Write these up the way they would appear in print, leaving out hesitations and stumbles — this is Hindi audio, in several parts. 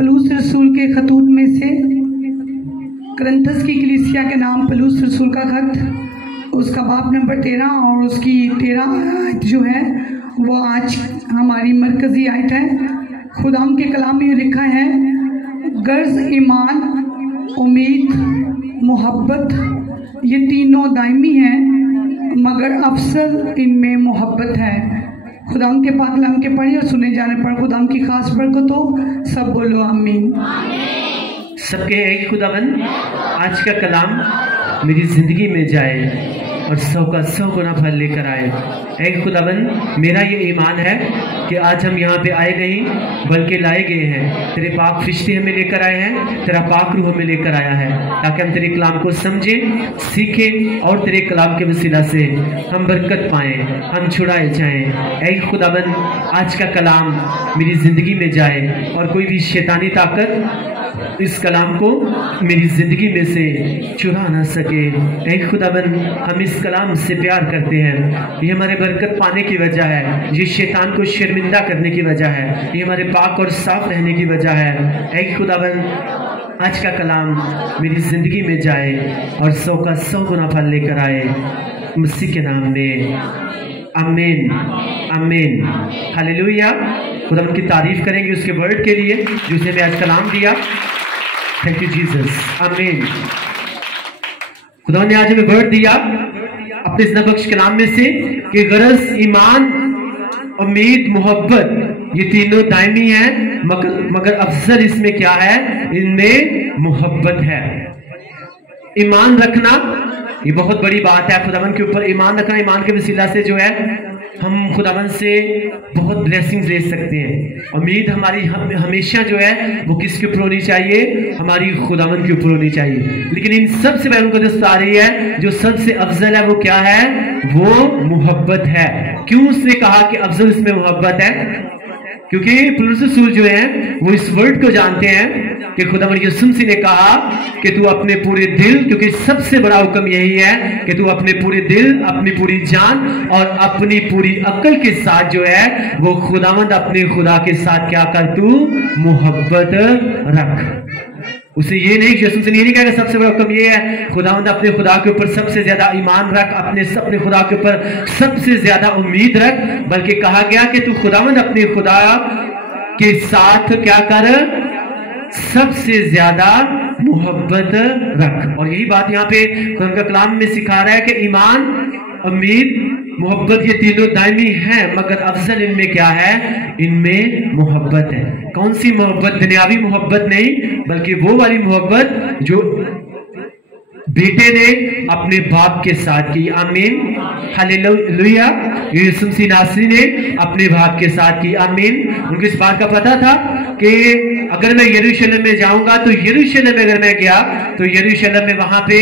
पलूस रसूल के खतूत में से करंथस की कलीसिया के नाम पलूस रसूल का खत, उसका बाब नंबर 13 और उसकी 13 आयत जो है वो आज हमारी मरकज़ी आयत है। खुदाम के कलाम में लिखा है, गर्ज, ईमान, उम्मीद, मोहब्बत ये तीनों दायमी हैं, मगर अफसल इनमें मोहब्बत है। खुदाम के पाक कलाम के पढ़े और सुने जाने पर खुदाम की खास बरकत हो। सब बोलो आमीन। सबके एक खुदावन आज का कलाम मेरी ज़िंदगी में जाए और 100 का 100 गुना फल लेकर आए। एक खुदावन, मेरा ये ईमान है कि आज हम यहाँ पे आए नहीं बल्कि लाए गए हैं। तेरे पाक फरिश्ते हमें लेकर आए हैं, तेरा पाक रूह हमें लेकर आया है ताकि हम तेरे कलाम को समझें, सीखें और तेरे कलाम के वसीला से हम बरकत पाएँ, हम छुड़ाए जाएँ। एक खुदावन, आज का कलाम मेरी ज़िंदगी में जाए और कोई भी शैतानी ताकत इस कलाम को मेरी ज़िंदगी में से चुरा ना सके। ऐ खुदावन, हम इस कलाम से प्यार करते हैं। ये हमारे बरकत पाने की वजह है, ये शैतान को शर्मिंदा करने की वजह है, ये हमारे पाक और साफ रहने की वजह है। ऐ खुदावन, आज का कलाम मेरी ज़िंदगी में जाए और 100 का 100 गुना फल लेकर आए, मसीह के नाम में आमीन आमीन हालेलुया। खुदावन की तारीफ करेंगे उसके वर्ड के लिए जो उसने हमें आज कलाम दिया। थैंक यू जीसस, आमीन। खुदावन ने आज हमें वर्ड दिया अपने इस नबख्श कलाम में से कि गरज, ईमान, उम्मीद, मोहब्बत ये तीनों दायमी हैं, मगर अफजल इसमें क्या है? इनमें मोहब्बत है। ईमान रखना ये बहुत बड़ी बात है। खुदावन के ऊपर ईमान रखना, ईमान के वसीला से जो है हम खुदावन से बहुत ब्लेसिंग्स ले सकते हैं। उम्मीद हमारी हमेशा जो है वो किसके ऊपर होनी चाहिए? हमारी खुदावन के ऊपर होनी चाहिए। लेकिन इन सबसे पहले उनको दस्त आ रही है, जो सबसे अफजल है वो क्या है? वो मोहब्बत है। क्यों उसने कहा कि अफजल इसमें मोहब्बत है? क्योंकि पौलुस रसूल जो है वो इस वर्ड को जानते हैं कि खुदावन यीशु मसीह ने कहा कि तू अपने पूरे दिल, क्योंकि सबसे बड़ा हुक्म यही है कि तू अपने पूरे दिल, अपनी पूरी जान और अपनी पूरी अक्ल के साथ जो है वो खुदावंद अपने खुदा के साथ क्या कर? तू मोहब्बत रख। उसे ये नहीं, यीशु मसीह ने ये नहीं कहा कि सबसे बड़ा हुक्म ये है खुदावंद अपने खुदा के ऊपर सबसे ज्यादा ईमान रख, अपने खुदा के ऊपर सबसे ज्यादा उम्मीद रख, बल्कि कहा गया कि तू खुदावंद अपने खुदा के साथ क्या कर? सबसे ज्यादा मोहब्बत रख। और यही बात यहाँ पे खुदा का कलाम में सिखा रहा है कि ईमान, उम्मीद, मोहब्बत ये तीनों दायमी हैं, मगर अफजल इनमें क्या है? इनमें मोहब्बत है। कौन सी मोहब्बत? दुनियावी मोहब्बत नहीं, बल्कि वो वाली मोहब्बत जो बेटे ने अपने बाप के साथ की। आमीन हालेलुया। यीशु मसीह नासरी ने अपने बाप के साथ की। आमीन। उनको इस बात का पता था कि अगर मैं यरूशलेम में जाऊंगा तो यरूशलेम में अगर मैं गया तो यरूशलेम में वहां पे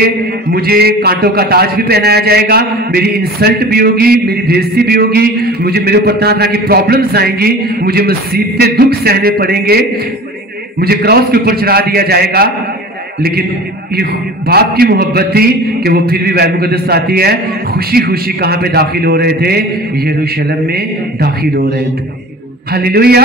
मुझे कांटों का ताज भी पहनाया जाएगा, मेरी इंसल्ट भी होगी, मेरी बेइज्जती भी होगी, मुझे मेरे ऊपर तरह तरह की प्रॉब्लम्स आएंगी, मुझे मुसीबतें, दुख सहने पड़ेंगे, मुझे क्रॉस के ऊपर चढ़ा दिया जाएगा। लेकिन ये बाप की मोहब्बत थी कि वो फिर भी बाइबल मुकद्दस आती है, खुशी खुशी कहां पे दाखिल हो रहे थे? यरूशलेम में दाखिल हो रहे थे। हालेलुया।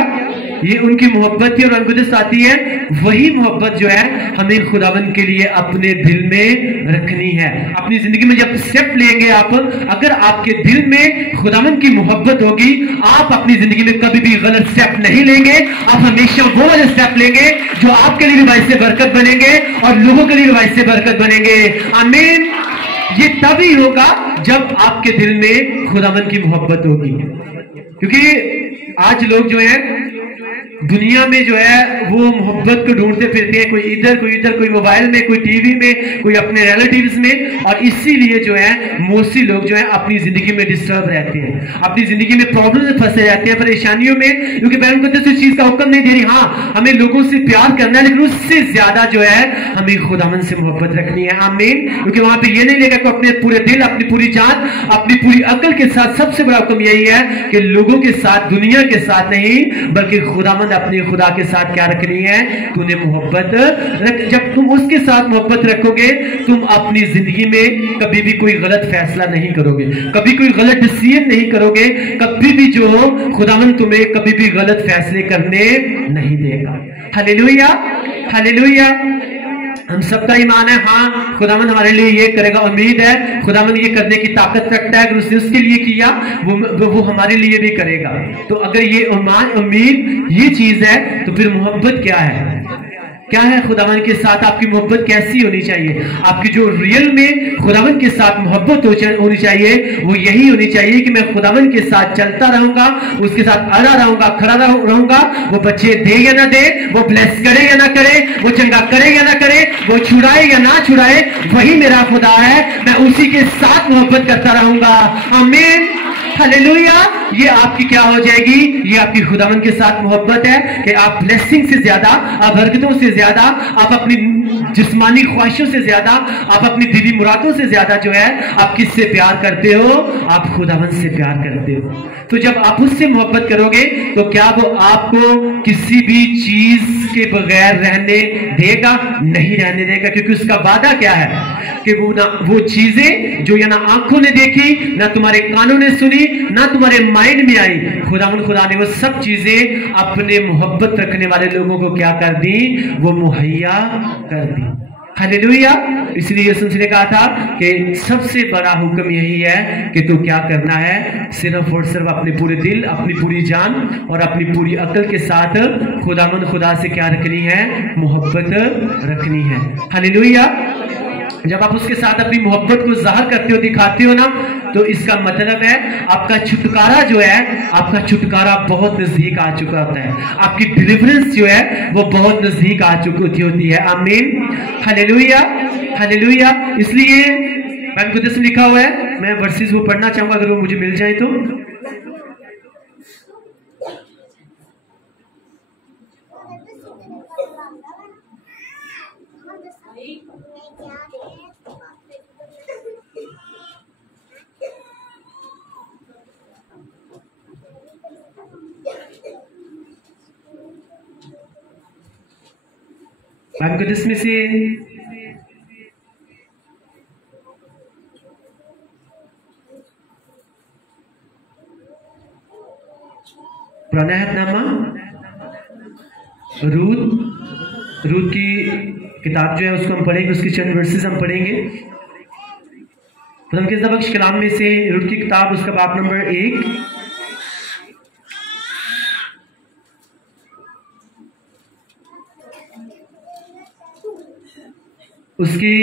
ये उनकी मोहब्बत थी और मुकद्दस आती है। वही मोहब्बत जो है हमें खुदावन के लिए अपने दिल में रखनी है। अपनी जिंदगी में जब स्टेप लेंगे आप, अगर आपके दिल में खुदावन की मोहब्बत होगी, आप अपनी जिंदगी में कभी भी गलत स्टेप नहीं लेंगे। आप हमेशा वो वाले स्टेप लेंगे जो आपके लिए भी बाइस से बरकत बनेंगे और लोगों के लिए भी बाइस से बरकत बनेंगे। आमीन। ये तभी होगा जब आपके दिल में खुदावन की मोहब्बत होगी। क्योंकि आज लोग जो है दुनिया में जो है वो मोहब्बत को ढूंढते फिरते हैं, कोई इधर कोई इधर, कोई मोबाइल में, कोई टीवी में, कोई अपने रिलेटिव्स में, और इसीलिए जो है मोस्टली लोग जो है अपनी जिंदगी में डिस्टर्ब रहते हैं, अपनी जिंदगी में प्रॉब्लम में फंसे रहते हैं, परेशानियों में, क्योंकि बाइबल मुकद्दस इस चीज का हुक्म नहीं दे रही। हाँ, हमें लोगों से प्यार करना है, लेकिन उससे ज्यादा जो है हमें खुदावन से मोहब्बत रखनी है। आमीन। क्योंकि वहां पे ये नहीं लेगा कि अपने पूरे दिल, अपनी पूरी जान, अपनी पूरी अकल के साथ, सबसे बड़ा हुक्म यही है कि लोगों के साथ, दुनिया के साथ नहीं, बल्कि खुदावंद अपने खुदा के साथ क्या रखनी है? तूने मोहब्बत रख। जब तुम उसके साथ मोहब्बत रखोगे, तुम अपनी जिंदगी में कभी भी कोई गलत फैसला नहीं करोगे, कभी कोई गलत डिसीजन नहीं करोगे, कभी भी जो खुदावंद तुम्हें कभी भी गलत फैसले करने नहीं देगा। Hallelujah, hallelujah. हम सबका ईमान है, हाँ खुदावंद हमारे लिए ये करेगा, उम्मीद है खुदावंद ये करने की ताकत रखता है। अगर उसने उसके लिए किया वो हमारे लिए भी करेगा। तो अगर ये उम्मीद ये चीज है तो फिर मोहब्बत क्या है? क्या है खुदावंद के साथ आपकी मोहब्बत कैसी होनी चाहिए? आपकी जो रियल में खुदावंद के साथ मोहब्बत होनी चाहिए वो यही होनी चाहिए कि मैं खुदावंद के साथ चलता रहूंगा, उसके साथ अड़ा रहूंगा, खड़ा रहूंगा। वो बच्चे दे या ना दे, वो ब्लेस करे या ना करे, वो चंगा करे या ना करे, वो छुड़ाए या ना छुड़ाए, वही मेरा खुदा है। मैं उसी के साथ मोहब्बत करता रहूंगा। आमीन, हालेलुया। ये आपकी क्या हो जाएगी? ये आपकी खुदावंद के साथ मोहब्बत है कि आप ब्लेसिंग से ज्यादा, आप बरकतों से ज्यादा, आप अपनी जिस्मानी ख्वाहिशों से ज्यादा, आप अपनी दिली मुरादों से ज्यादा जो है आप किससे प्यार करते हो? आप खुदावंद से प्यार करते हो। तो जब आप उससे मोहब्बत करोगे तो क्या वो आपको किसी भी चीज के बगैर रहने देगा? नहीं रहने देगा, क्योंकि उसका वादा क्या है कि वो चीजें जो या ना आंखों ने देखी, ना तुम्हारे कानों ने सुनी, ना तुम्हारे माइंड में आई, खुदा ने वो सब चीजें अपने मोहब्बत रखने वाले लोगों को क्या कर दी? वो मुहैया कर दी। हालेलुया। इसलिए यीशु ने कहा था कि सबसे बड़ा हुक्म यही है कि तू क्या करना है? सिर्फ और सिर्फ अपने पूरे दिल, अपनी पूरी जान और अपनी पूरी अकल के साथ खुदा से क्या रखनी है? मोहब्बत रखनी है। हालेलुया। जब आप उसके साथ अपनी मोहब्बत को जाहिर करते हो, दिखाते हो ना, तो इसका मतलब है आपका छुटकारा जो है, आपका छुटकारा बहुत नजदीक आ चुका होता है। आपकी डिलीवरेंस जो है वो बहुत नजदीक आ चुकी होती है। आमीन, हालेलुया, हालेलुया। इसलिए बाइबल में लिखा हुआ है, मैं वर्सेस वो पढ़ना चाहूंगा अगर वो मुझे मिल जाए तो। बाइबल में से पुराना रूत की किताब जो है उसको हम पढ़ेंगे, उसकी चंद वर्सेस हम पढ़ेंगे। खुदा के बख्श कलाम में से रूत की किताब, उसका बाब नंबर 1, उसकी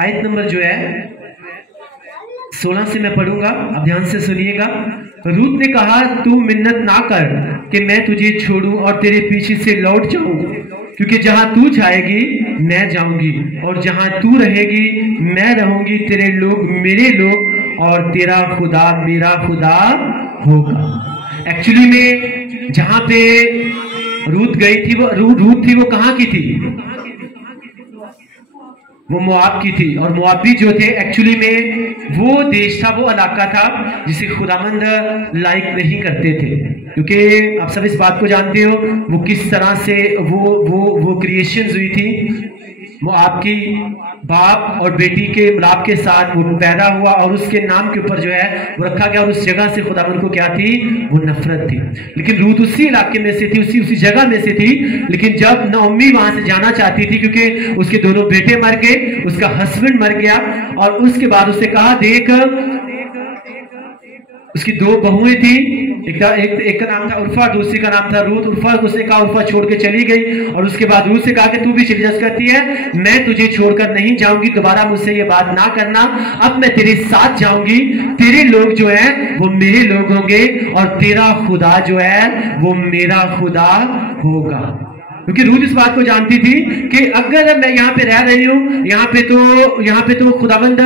आयत नंबर जो है 16 से मैं पढ़ूंगा, आप ध्यान से सुनिएगा। रूत ने कहा, तू मिन्नत ना कर कि मैं तुझे छोड़ूं और तेरे पीछे से लौट जाऊं, क्योंकि जहां तू जाएगी मैं जाऊंगी और जहां तू रहेगी मैं रहूंगी। तेरे लोग मेरे लोग और तेरा खुदा मेरा खुदा होगा। एक्चुअली में जहां पे रूत गई थी, वो रूत थी, वो कहां की थी? वो मोआब की थी। और मोआबी जो थे एक्चुअली में वो देश था, वो इलाका था जिसे खुदावंद लाइक नहीं करते थे, क्योंकि आप सब इस बात को जानते हो वो किस तरह से वो क्रिएशन हुई थी। वो आपकी बाप और बेटी के मिलाप के साथ वो पैदा हुआ और उसके नाम के ऊपर जो है वो रखा गया, और उस जगह से खुदावंद को क्या थी? वो नफरत थी। लेकिन रूत उसी इलाके में से थी, उसी जगह में से थी। लेकिन जब नओमी वहां से जाना चाहती थी, क्योंकि उसके दोनों बेटे मर गए, उसका हस्बैंड मर गया, और उसके बाद उससे कहा, देख उसकी 2 बहुएं थी, एक का नाम था उर्फा, दूसरी का नाम था रूत। उर्फा को उसने कहा, उर्फा छोड़ के चली गई, और उसके बाद रूत से कहा कि तू भी चली जा सकती है, मैं तुझे छोड़कर नहीं जाऊंगी, दोबारा मुझसे ये बात ना करना, अब मैं तेरे साथ जाऊंगी। तेरे लोग जो है वो मेरे लोग होंगे और तेरा खुदा जो है वो मेरा खुदा होगा। क्योंकि रूत इस बात को जानती थी कि अगर मैं यहाँ पे रह रही हूँ, यहाँ पे तो खुदावंद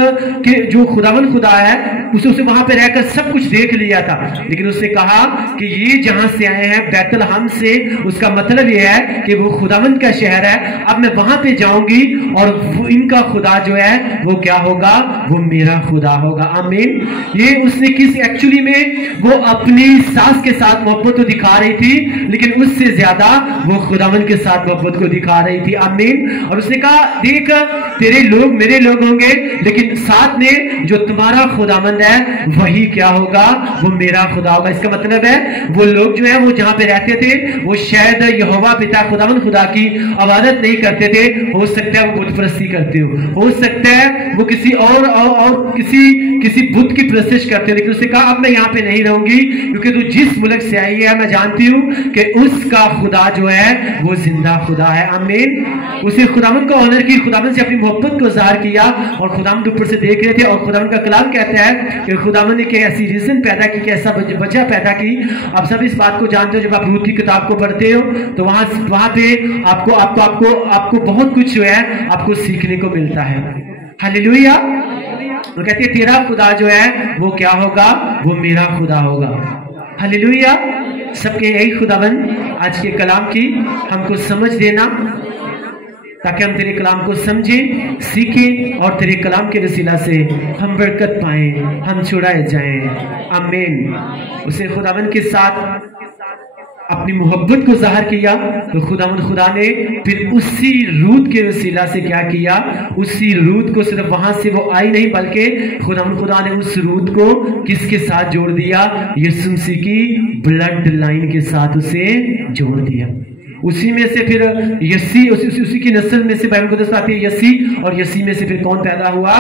के जो खुदावंद खुदा है उसे वहां पे रहकर सब कुछ देख लिया था। लेकिन उसने कहा कि ये जहां से आए हैं बैतलहम से, उसका मतलब ये है कि वो खुदावंद का शहर है। अब मैं वहां पे जाऊंगी और वो इनका खुदा जो है वो क्या होगा? वो मेरा खुदा होगा। आमीन। ये उसने किस एक्चुअली में वो अपनी सास के साथ मोहब्बत तो दिखा रही थी, लेकिन उससे ज्यादा वो खुदावंद के साथ मोहब्बत को दिखा रही थी। आमीन। और उसने कहा देख तेरे लोग मेरे लोग होंगे, लेकिन साथ में जो तुम्हारा खुदावंद है वही क्या होगा, वो मेरा खुदा होगा। इसका मतलब है वो लोग जो है वो जहां पे रहते थे वो शायद यहोवा पिता खुदावंद खुदा की इबादत नहीं करते थे, हो सकता है वो बुत परस्ती करते हो सकता है वो किसी और किसी बुत की प्रस्तिश करते हो। लेकिन उसने कहा अब मैं यहाँ पे नहीं रहूंगी, क्योंकि तू जिस मुल्क से आई है मैं जानती हूँ कि उसका खुदा जो है वो जिंदा खुदा है। आमीन। उसे खुदावंद को ऑनर की, खुदावंद से अपनी मोहब्बत को ज़ाहिर किया और खुदावंद ऊपर से देख रहे थे। और खुदावंद का कलाम कहता है कि खुदावंद ने एक ऐसी रीजन पैदा की, कैसा वजह पैदा की। आप सब इस बात को जानते हो, जब आप रूत की किताब को पढ़ते हो तो वहां पे आपको बहुत कुछ जो है आपको सीखने को मिलता है। हालेलुया। वो कहते हैं तेरा खुदा जो है वो क्या होगा, वो मेरा खुदा होगा। हालेलुया। सबके यही खुदावंद आज के कलाम की हमको समझ देना, ताकि हम तेरे कलाम को समझें, सीखें और तेरे कलाम के वसीला से हम बरकत पाएं, हम छुड़ाए जाएं। आमीन। उसे खुदावंद के साथ अपनी मोहब्बत को ज़ाहिर किया तो खुदा ने फिर उसी रूत के वसीला से क्या किया, उसी रूत को सिर्फ वहां से वो आई नहीं, बल्कि खुदा ने उस रूत को किसके साथ जोड़ दिया, यीशु मसीह की ब्लड लाइन के साथ उसे जोड़ दिया। उसी में से फिर यसी, उसी की नस्ल में से बाइबल को आती है यसी, और यसी में से फिर कौन पैदा हुआ,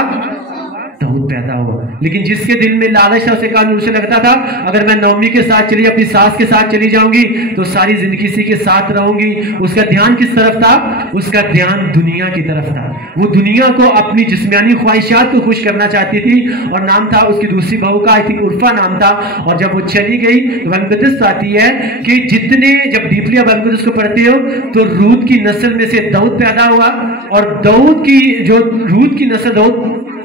दाऊद पैदा हुआ। लेकिन जिसके दिल में लालच था, उसे कानून से लगता था अगर मैं नौमी के साथ चली, अपनी सास के साथ चली जाऊंगी तो सारी जिंदगी इसी के साथ रहूंगी। उसका ध्यान किस तरफ था, उसका ध्यान दुनिया की तरफ था। वो दुनिया को अपनी जिस्मानी ख्वाहिशात को खुश करना चाहती थी। और नाम था उसकी दूसरी बहू का, आई थिंक उर्फा नाम था। और जब वो चली गई तो बाइबल आती है कि जितने जब डीपली बाइबल को पढ़ते हो तो रूत की नस्ल में से दाऊद पैदा हुआ, और दाऊद की जो रूत की नस्ल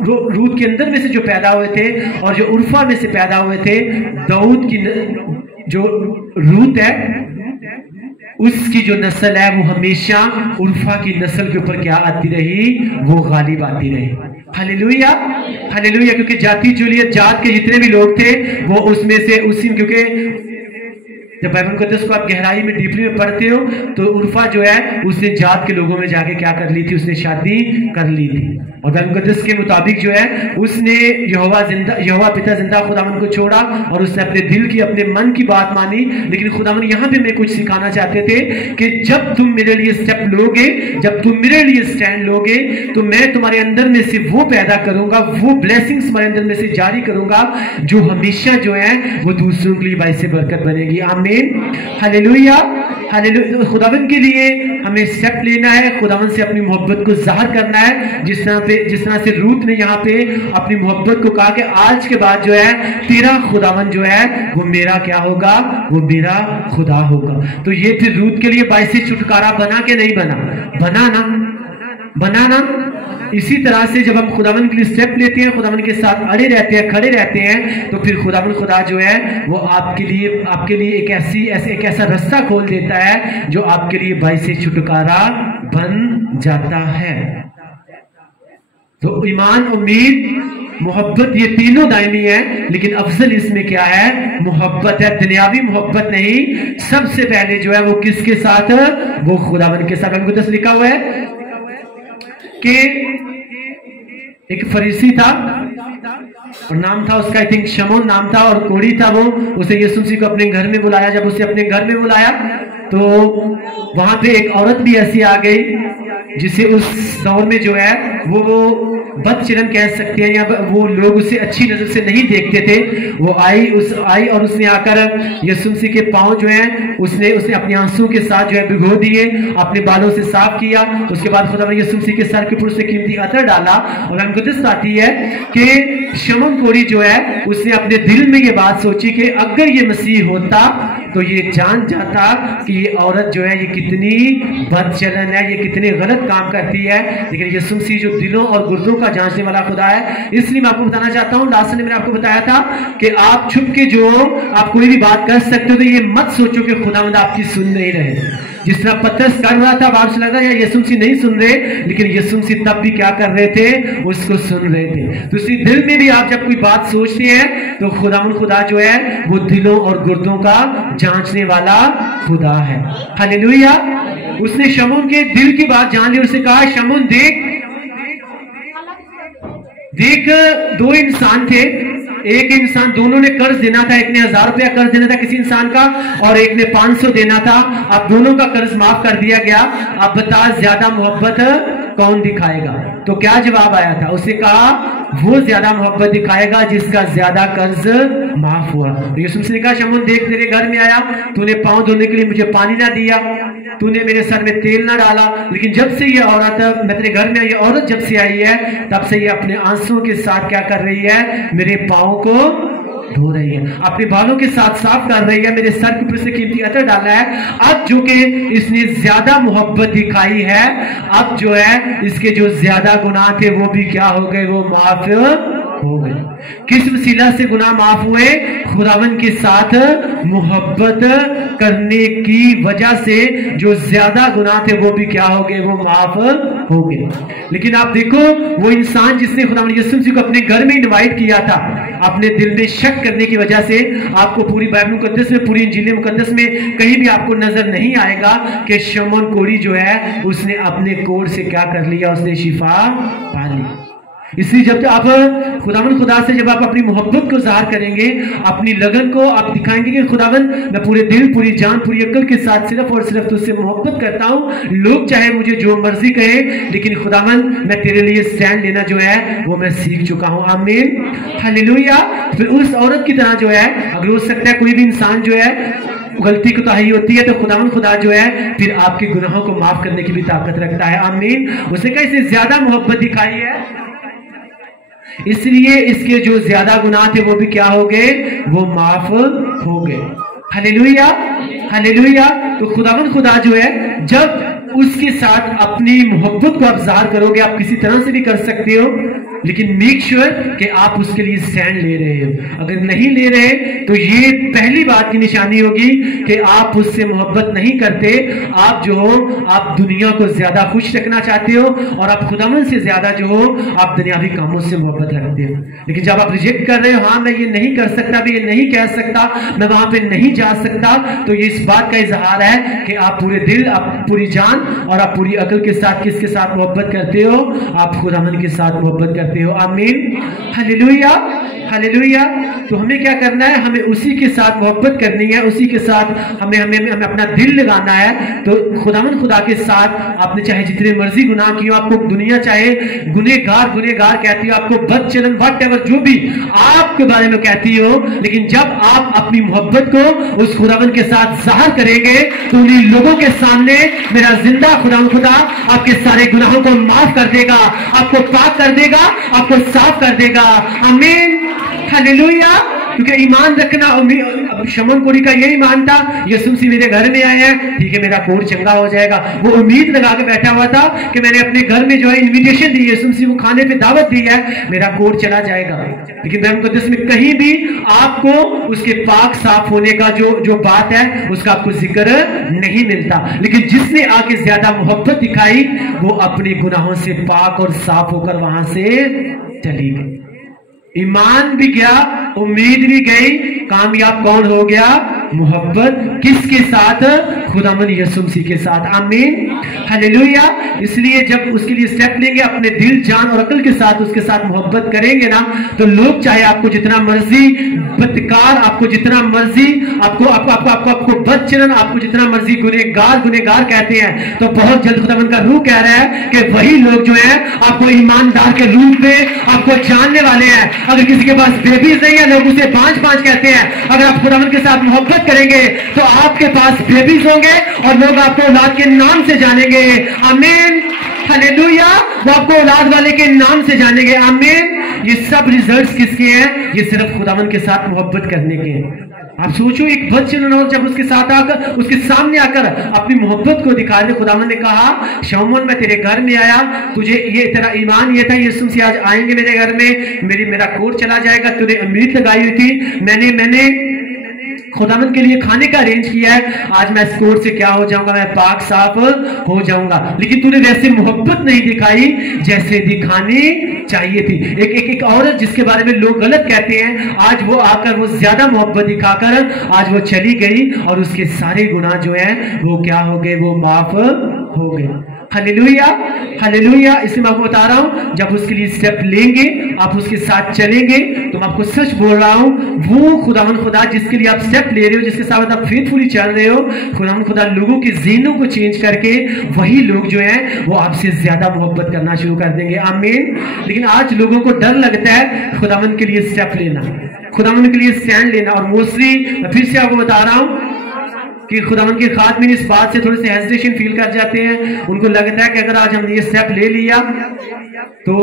रूत के अंदर में से जो पैदा हुए थे और जो उर्फा में से पैदा हुए थे, दाऊद की जो रूत है उसकी जो नस्ल है वो हमेशा उर्फा की नस्ल के ऊपर क्या आती रही, वो गालिब आती रही। हालेलुया। हालेलुया। क्योंकि जाति जूलियत जात के जितने भी लोग थे वो उसमें से उसी, क्योंकि जब बाइबल मुकद्दस को आप गहराई में डीपली में पढ़ते हो तो उर्फा जो है उसने जात के लोगों में जाके क्या कर ली थी, उसने शादी कर ली थी। और बाइबल मुकद्दस के मुताबिक जो है उसने यहोवा पिता जिंदा खुदावन को छोड़ा और उसने अपने दिल की, अपने मन की बात मानी। लेकिन खुदावन यहाँ पे मैं कुछ सिखाना चाहते थे कि जब तुम मेरे लिए स्टेप लोगे, जब तुम मेरे लिए स्टैंड लोगे, तो मैं तुम्हारे अंदर में से वो पैदा करूंगा, वो ब्लेसिंग्स तुम्हारे अंदर में से जारी करूंगा जो हमेशा जो है वो दूसरों के लिए बाइस से बरकत बनेगी। आमीन। हालेलुया। हालेलुया। खुदावन के लिए हमें स्टेप लेना है, खुदावन से अपनी मोहब्बत को जाहिर करना है। जिस तरह से रूत ने यहाँ पे अपनी मोहब्बत को कहा कि आज के बाद जो है तेरा खुदावन जो है वो मेरा क्या होगा, वो मेरा खुदा होगा। तो ये फिर रूत के लिए बाइस से छुटकारा बना के नहीं बना ना। इसी तरह से जब हम खुदावन के लिए स्टेप लेते हैं, खुदावन के साथ अड़े रहते हैं, खड़े रहते हैं, तो फिर खुदा जो है वो आपके लिए एक ऐसा रास्ता खोल देता है जो आपके लिए बाइस से छुटकारा बन जाता है। तो ईमान, उम्मीद, मोहब्बत, ये तीनों दायमी है, लेकिन अफजल इसमें क्या है, मोहब्बत है। दुनियावी मोहब्बत नहीं, सबसे पहले जो है वो किसके साथ, वो खुदावन के साथ। हमको लिखा हुआ है कि एक फरीसी था और नाम था उसका, आई थिंक शमौन नाम था, और कोढ़ी था वो। उसे यीशु मसीह को अपने घर में बुलाया। जब उसे अपने घर में बुलाया तो वहां पे एक औरत भी ऐसी आ गई जिसे उस दौर में जो है वो बदचलन कह सकते हैं, या वो लोग उसे अच्छी नजर से नहीं देखते थे। वो आई और उसने आकर यीशु मसीह के पांव जो है उसने अपने आंसू के साथ जो है भिगो दिए, अपने बालों से साफ किया। उसके बाद खुदा ने यीशु मसीह के सर के ऊपर से कीमती अतर डाला। और हमको आती है कि शमौन कोढ़ी जो है उसने अपने दिल में ये बात सोची कि अगर ये मसीह होता तो ये जान जाता कि ये औरत जो है ये कितनी बदचलन है, ये कितने गलत काम करती है। लेकिन यीशु मसीह जो दिलों और गुर्दों का जांचने वाला खुदा है, इसलिए मैं आपको बताना चाहता हूं, लास्ट में मैंने आपको बताया था कि आप छुप के जो आप कोई भी बात कर सकते हो, तो ये मत सोचो कि खुदावंद आपकी सुन नहीं रहे। जिस तरह पतरस कर रहा था, बाहर से लग रहा है यीशु मसीह नहीं सुन रहे, लेकिन यीशु मसीह तब भी क्या कर रहे थे, उसको सुन रहे थे। तो इसी दिल में भी आप जब कोई बात सोचते हैं तो खुदा जो है वो दिलों और गुर्दों का जांचने वाला खुदा है। हालेलुया। उसने शमून के दिल की बात जान ली। उसने कहा शमून देख दो इंसान थे, एक इंसान, दोनों ने कर्ज देना था, एक ने 1000 रुपया कर्ज देना था किसी इंसान का और एक ने 500 देना था। अब दोनों का कर्ज माफ कर दिया गया। अब बता ज्यादा मोहब्बत कौन दिखाएगा? तो क्या जवाब आया था? उसने कहा वो ज्यादा मोहब्बत दिखाएगा जिसका ज्यादा कर्ज माफ हुआ। तो यीशु मसीह ने कहा शमून देख, तेरे घर में आया, तूने पांव धोने के लिए मुझे पानी ना दिया, तूने मेरे सर में तेल ना डाला, लेकिन जब से ये औरत, मैं तेरे घर में ये औरत जब से आई है तब से ये अपने आंसुओं के साथ क्या कर रही है? मेरे पांव को धो रही है, अपने बालों के साथ साफ कर रही है, मेरे सर के ऊपर से कीमती अतर डाला है। अब जो कि इसने ज्यादा मोहब्बत दिखाई है, अब जो है इसके जो ज्यादा गुनाह थे वो भी क्या हो गए? वो माफ हो गए। किस वसीला से गुनाह माफ हुए? खुदावन के साथ मोहब्बत करने की वजह से जो ज्यादा गुनाह थे वो भी क्या हो गए? वो माफ हो गए। लेकिन आप देखो वो इंसान जिसने खुदावन यीशु मसीह को अपने घर में इनवाइट किया था, अपने दिल में शक करने की वजह से, आपको पूरी बाइबल मुकद्दस में, पूरी इंजील मुकद्दस में कहीं भी आपको नजर नहीं आएगा कि शमून कोढ़ी जो है उसने अपने कोढ़ से क्या कर लिया? उसने शिफा पा ली। इसलिए जब आप खुदावन खुदा से जब आप अपनी मोहब्बत को ज़ाहिर करेंगे, अपनी लगन को आप दिखाएंगे कि खुदावन मैं पूरे दिल, पूरी जान, पूरी अक्ल के साथ सिर्फ और सिर्फ तुझसे मोहब्बत करता हूँ, लोग चाहे मुझे जो मर्जी कहे, लेकिन खुदावन मैं तेरे लिए स्टैंड लेना जो है वो मैं सीख चुका हूँ। आमीन, हालेलुया। फिर उस औरत की तरह जो है, अगर हो सकता है कोई भी इंसान जो है गलती कोताही होती है तो खुदावन खुदा जो है फिर आपके गुनाहों को माफ करने की भी ताकत रखता है। आमीन। उसने कहा इससे ज्यादा मोहब्बत दिखाई है, इसलिए इसके जो ज्यादा गुनाह थे वो भी क्या हो गए? वो माफ हो गए। Hallelujah, hallelujah. तो खुदावन खुदा जो है, जब उसके साथ अपनी मोहब्बत को आप ज़ाहिर करोगे, आप किसी तरह से भी कर सकते हो, लेकिन मेक श्योर कि आप उसके लिए स्टैंड ले रहे हो। अगर नहीं ले रहे तो ये पहली बात की निशानी होगी कि आप उससे मोहब्बत नहीं करते। आप जो हो, आप दुनिया को ज्यादा खुश रखना चाहते हो और आप खुदावन से ज्यादा जो हो आप दुनियावी कामों से मोहब्बत रखते हो। लेकिन जब आप रिजेक्ट कर रहे हो, हाँ मैं ये नहीं कर सकता, मैं ये नहीं कह सकता, मैं वहां पे नहीं जा सकता, तो ये इस बात का इजहार है कि आप पूरे दिल, आप पूरी जान और आप पूरी अकल के साथ किसके साथ मोहब्बत करते हो? आप खुदावन के साथ मोहब्बत करते हो। आमीन, हालेलुया, हालेलुया। तो हमें क्या करना है? हमें उसी के साथ मोहब्बत करनी है, उसी के साथ हमें अपना दिल लगाना है। तो खुदावन खुदा के साथ आपने चाहे जितने मर्जी गुनाह किए हो, आपको दुनिया चाहे गुनेगार गुनेगार कहती हो, आपको बदचलन व्हाटएवर जो भी आपके बारे में कहती हो, लेकिन जब आप अपनी मोहब्बत को उस खुदावन के साथ ज़ाहिर करेंगे तो उन्हीं लोगों के सामने मेरा जिंदा खुदावन खुदा आपके सारे गुनाहों को माफ कर देगा, आपको पाक कर देगा, आपको साफ कर देगा। आमीन, हालेलुया। क्योंकि ईमान रखना, शमून कोढ़ी का यही ईमान था, यीशु मसीह मेरे घर में आए हैं, ठीक है मेरा कोढ़ चंगा हो जाएगा। वो उम्मीद लगा के बैठा हुआ था कि मैंने अपने घर में जो है इनविटेशन दी, यीशु मसीह को खाने पे दावत दी है, मेरा कोढ़ चला जाएगा। लेकिन बाइबल मुकद्दस में कहीं भी आपको उसके पाक साफ होने का जो बात है उसका आपको जिक्र नहीं मिलता। लेकिन जिसने आगे ज्यादा मोहब्बत दिखाई वो अपने गुनाहों से पाक और साफ होकर वहां से चली गई। ईमान भी गया, उम्मीद भी गई, कामयाब कौन हो गया? मोहब्बत किसके साथ? खुदावन यीशु मसीह के साथ। आमीन, हालेलुया। इसलिए जब उसके लिए स्टेप लेंगे, अपने दिल, जान और अकल के साथ उसके साथ मोहब्बत करेंगे ना, तो लोग चाहे आपको जितना मर्जी बदकार, आपको जितना मर्जी आपको आपको आपको आपको आपको बदचलन, आपको जितना मर्जी गुनेगार गुनेगार कहते हैं, तो बहुत जल्द खुदावन का रूह कह रहा है कि वही लोग जो है आपको ईमानदार के रूप में आपको जानने वाले हैं। अगर किसी के पास बेबीज नहीं है, लोग उसे बांझ बांझ कहते हैं। अगर आप खुदावन के साथ मोहब्बत करेंगे तो आपके पास बेबीज होंगे और लोग आपको औलाद के नाम से जानेंगे। आमीन, हालेलुया। वो आपको औलाद वाले के नाम से जानेंगे। आमीन। ये सब रिजल्ट्स किसके हैं? ये सिर्फ खुदावन के साथ मोहब्बत करने के हैं। आप सोचो, एक बदचलन और जब उसके साथ आकर, उसके सामने आकर अपनी मोहब्बत को दिखा दे। खुदावन ने कहा शमून मैं तेरे घर में आया, तुझे ये तेरा ईमान ये था यीशु मसीह आज आएंगे मेरे घर में, मेरा कोढ़ चला जाएगा, तूने उम्मीद लगाई हुई थी, मैंने खुदावन के लिए खाने का अरेंज किया है, आज मैं स्कोर से क्या हो जाऊंगा, मैं पाक साफ हो जाऊंगा, लेकिन तूने वैसे मोहब्बत नहीं दिखाई जैसे दिखानी चाहिए थी। एक औरत जिसके बारे में लोग गलत कहते हैं, आज वो आकर वो ज्यादा मोहब्बत दिखाकर आज वो चली गई और उसके सारे गुनाह जो है वो क्या हो गए, वो माफ हो गए। Hallelujah, hallelujah. इसलिए मैं आपको बता रहा हूं, जब उसके लिए स्टेप लेंगे, आप उसके साथ चलेंगे, तो मैं आपको सच बोल रहा हूं, वो खुदावन खुदा जिसके लिए आप स्टेप ले रहे हो, जिसके साथ आप फेथफुली चल रहे हो, खुदावन खुदा लोगों के ज़हनों को चेंज करके वही लोग जो हैं वो आपसे ज्यादा मोहब्बत करना शुरू कर देंगे। आमीन। लेकिन आज लोगों को डर लगता है खुदावन के लिए स्टेप लेना, खुदावन के लिए स्टैंड लेना। और मोस्टली मैं फिर से आपको बता रहा हूं कि खुदावन के खादमीन इस बात से थोड़े से हेजिटेशन फील कर जाते हैं। उनको लगता है कि अगर आज हमने ये स्टेप ले लिया तो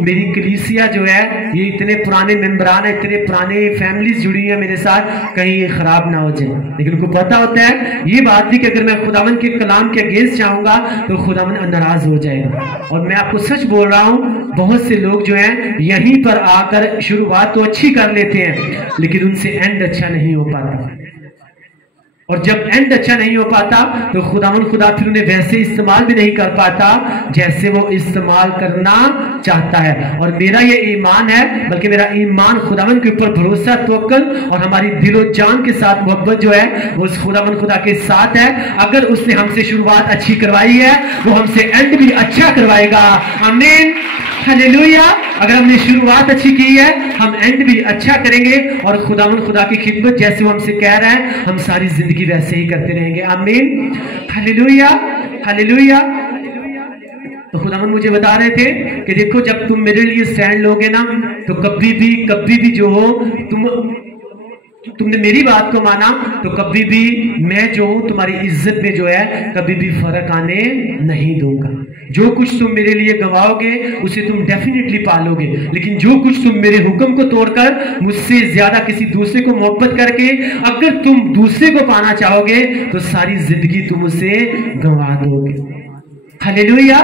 मेरी कलीसिया जो है, ये इतने पुराने मेंबरान है, इतने पुराने फैमिलीज जुड़ी है मेरे साथ, कहीं ये खराब ना हो जाए। लेकिन उनको पता होता है ये बात भी कि अगर मैं खुदावन के कलाम के अगेंस्ट जाऊंगा तो खुदावन नाराज हो जाएगा। और मैं आपको सच बोल रहा हूं, बहुत से लोग जो हैं यहीं पर आकर शुरुआत तो अच्छी कर लेते हैं, लेकिन उनसे एंड अच्छा नहीं हो पाता। और जब एंड अच्छा नहीं हो पाता तो खुदावन खुदा फिर उन्हें वैसे इस्तेमाल भी नहीं कर पाता जैसे वो इस्तेमाल करना चाहता है। और मेरा ये ईमान है, बल्कि मेरा ईमान खुदावन के ऊपर भरोसा, तवक्कुल और हमारी दिलो जान के साथ मोहब्बत जो है वो उस खुदावन खुदा के साथ है। अगर उसने हमसे शुरुआत अच्छी करवाई है, वो हमसे एंड भी अच्छा करवाएगा। आमीन, हालेलुया। अगर हमने शुरुआत अच्छी की है, हम एंड भी अच्छा करेंगे। और खुदावन खुदा की खिदमत जैसे वो हमसे कह रहा है, हम सारी जिंदगी वैसे ही करते रहेंगे। आमीन, हालेलुया, हालेलुया। तो खुदावन मुझे बता रहे थे कि देखो, जब तुम मेरे लिए स्टैंड लोगे ना, तो कभी भी जो हो, तुमने मेरी बात को माना, तो कभी भी मैं जो हूं तुम्हारी इज्जत में जो है कभी भी फर्क आने नहीं दूंगा। जो कुछ तुम मेरे लिए गवाओगे उसे तुम डेफिनेटली पालोगे, लेकिन जो कुछ तुम मेरे हुक्म को तोड़कर मुझसे ज्यादा किसी दूसरे को मोहब्बत करके अगर तुम दूसरे को पाना चाहोगे तो सारी जिंदगी तुम उसे गंवा दोगे। हालेलुया।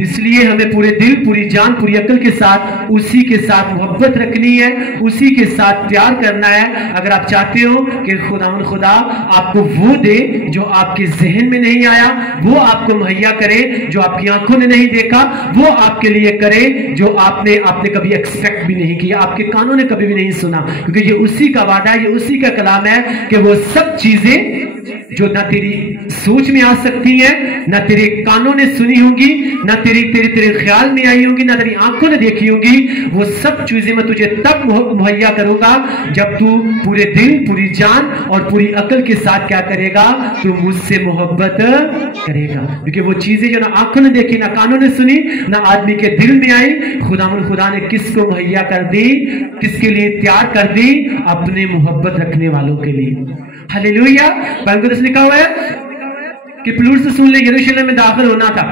इसलिए हमें पूरे दिल, पूरी जान, पूरी अकल के साथ उसी के साथ मोहब्बत रखनी है, उसी के साथ प्यार करना है। अगर आप चाहते हो कि खुदावन खुदा आपको वो दे जो आपके जहन में नहीं आया, वो आपको मुहैया करे जो आपकी आंखों ने नहीं देखा, वो आपके लिए करे जो आपने कभी एक्सपेक्ट भी नहीं किया, आपके कानों ने कभी भी नहीं सुना। क्योंकि ये उसी का वादा है, ये उसी का कलाम है कि वो सब चीजें जो ना तेरी सोच में आ सकती है, ना तेरे कानों ने सुनी होंगी, ना तेरे ख्याल में आई होंगी, ना तेरी आंखों ने देखी होंगी, वो सब चीजें मैं तुझे तब मुहैया करूंगा जब तू पूरे दिल, पूरी जान और पूरी अकल के साथ क्या करेगा, तू मुझसे मोहब्बत करेगा। क्योंकि वो चीजें जो ना आंखों ने देखी, ना कानों ने सुनी, ना आदमी के दिल में आई, खुदा ने किसको मुहैया कर दी, किसके लिए तैयार कर दी, अपने मोहब्बत रखने वालों के लिए। हालेलुया। बाइबल में लिखा हुआ है कि पौलुस रसूल ने यरूशलेम में दाखिल होना था।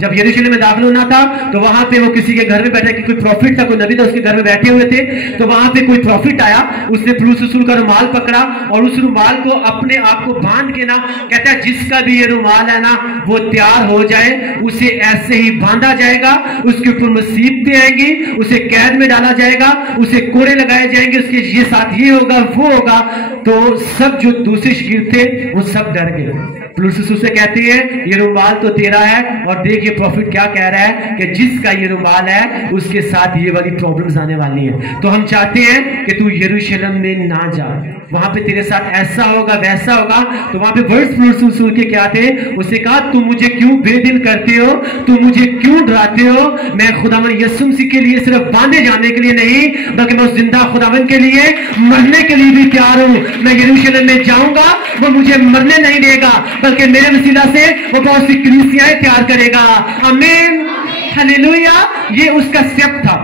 जब यरूशलेम में दाखिल होना था तो वहां पे वो किसी के घर में बैठे, कोई प्रॉफिट था, कोई नबी था, उसके घर में बैठे हुए थे। तो वहां पे कोई प्रॉफिट आया, उसने पौलुस रसूल का रुमाल पकड़ा और उस रुमाल को अपने आप को बांध के ना, कहता है जिसका भी ये रुमाल है ना वो तैयार हो जाए, उसे ऐसे ही बांधा जाएगा, उसके ऊपर मुसीबतें आएंगी, उसे कैद में डाला जाएगा, उसे कोड़े लगाए जाएंगे, उसके ये साथ ये होगा, वो होगा। तो सब जो दूसरे शागिर्द थे वो सब डर गए। पौलुस रसूल से कहते हैं ये रुमाल तो तेरा है, और देख ये प्रॉफिट क्या कह रहा है कि जिसका ये रुमाल है उसके साथ ये वाली प्रॉब्लम्स आने वाली है। तो हम चाहते हैं कि तू यरूशलेम में ना जा, वहां पे तेरे साथ ऐसा होगा, वैसा होगा। तो वहां पे वर्ड्स पौलुस रसूल के क्या थे, उसने कहा तुम मुझे क्यों बेदिल करते हो, तुम मुझे क्यों डराते हो। मैं खुदावन यीशु मसीह के लिए सिर्फ बांधे जाने के लिए नहीं, बल्कि मैं उस जिंदा खुदावन के लिए मरने के लिए भी तैयार हूं। मैं यरूशलेम में जाऊंगा, वो मुझे मरने नहीं देगा, बल्कि मेरे वसीला से वो बहुत सी कलीसियाएं तैयार करेगा। आमीन, हालेलुया। ये उसका स्टेप था,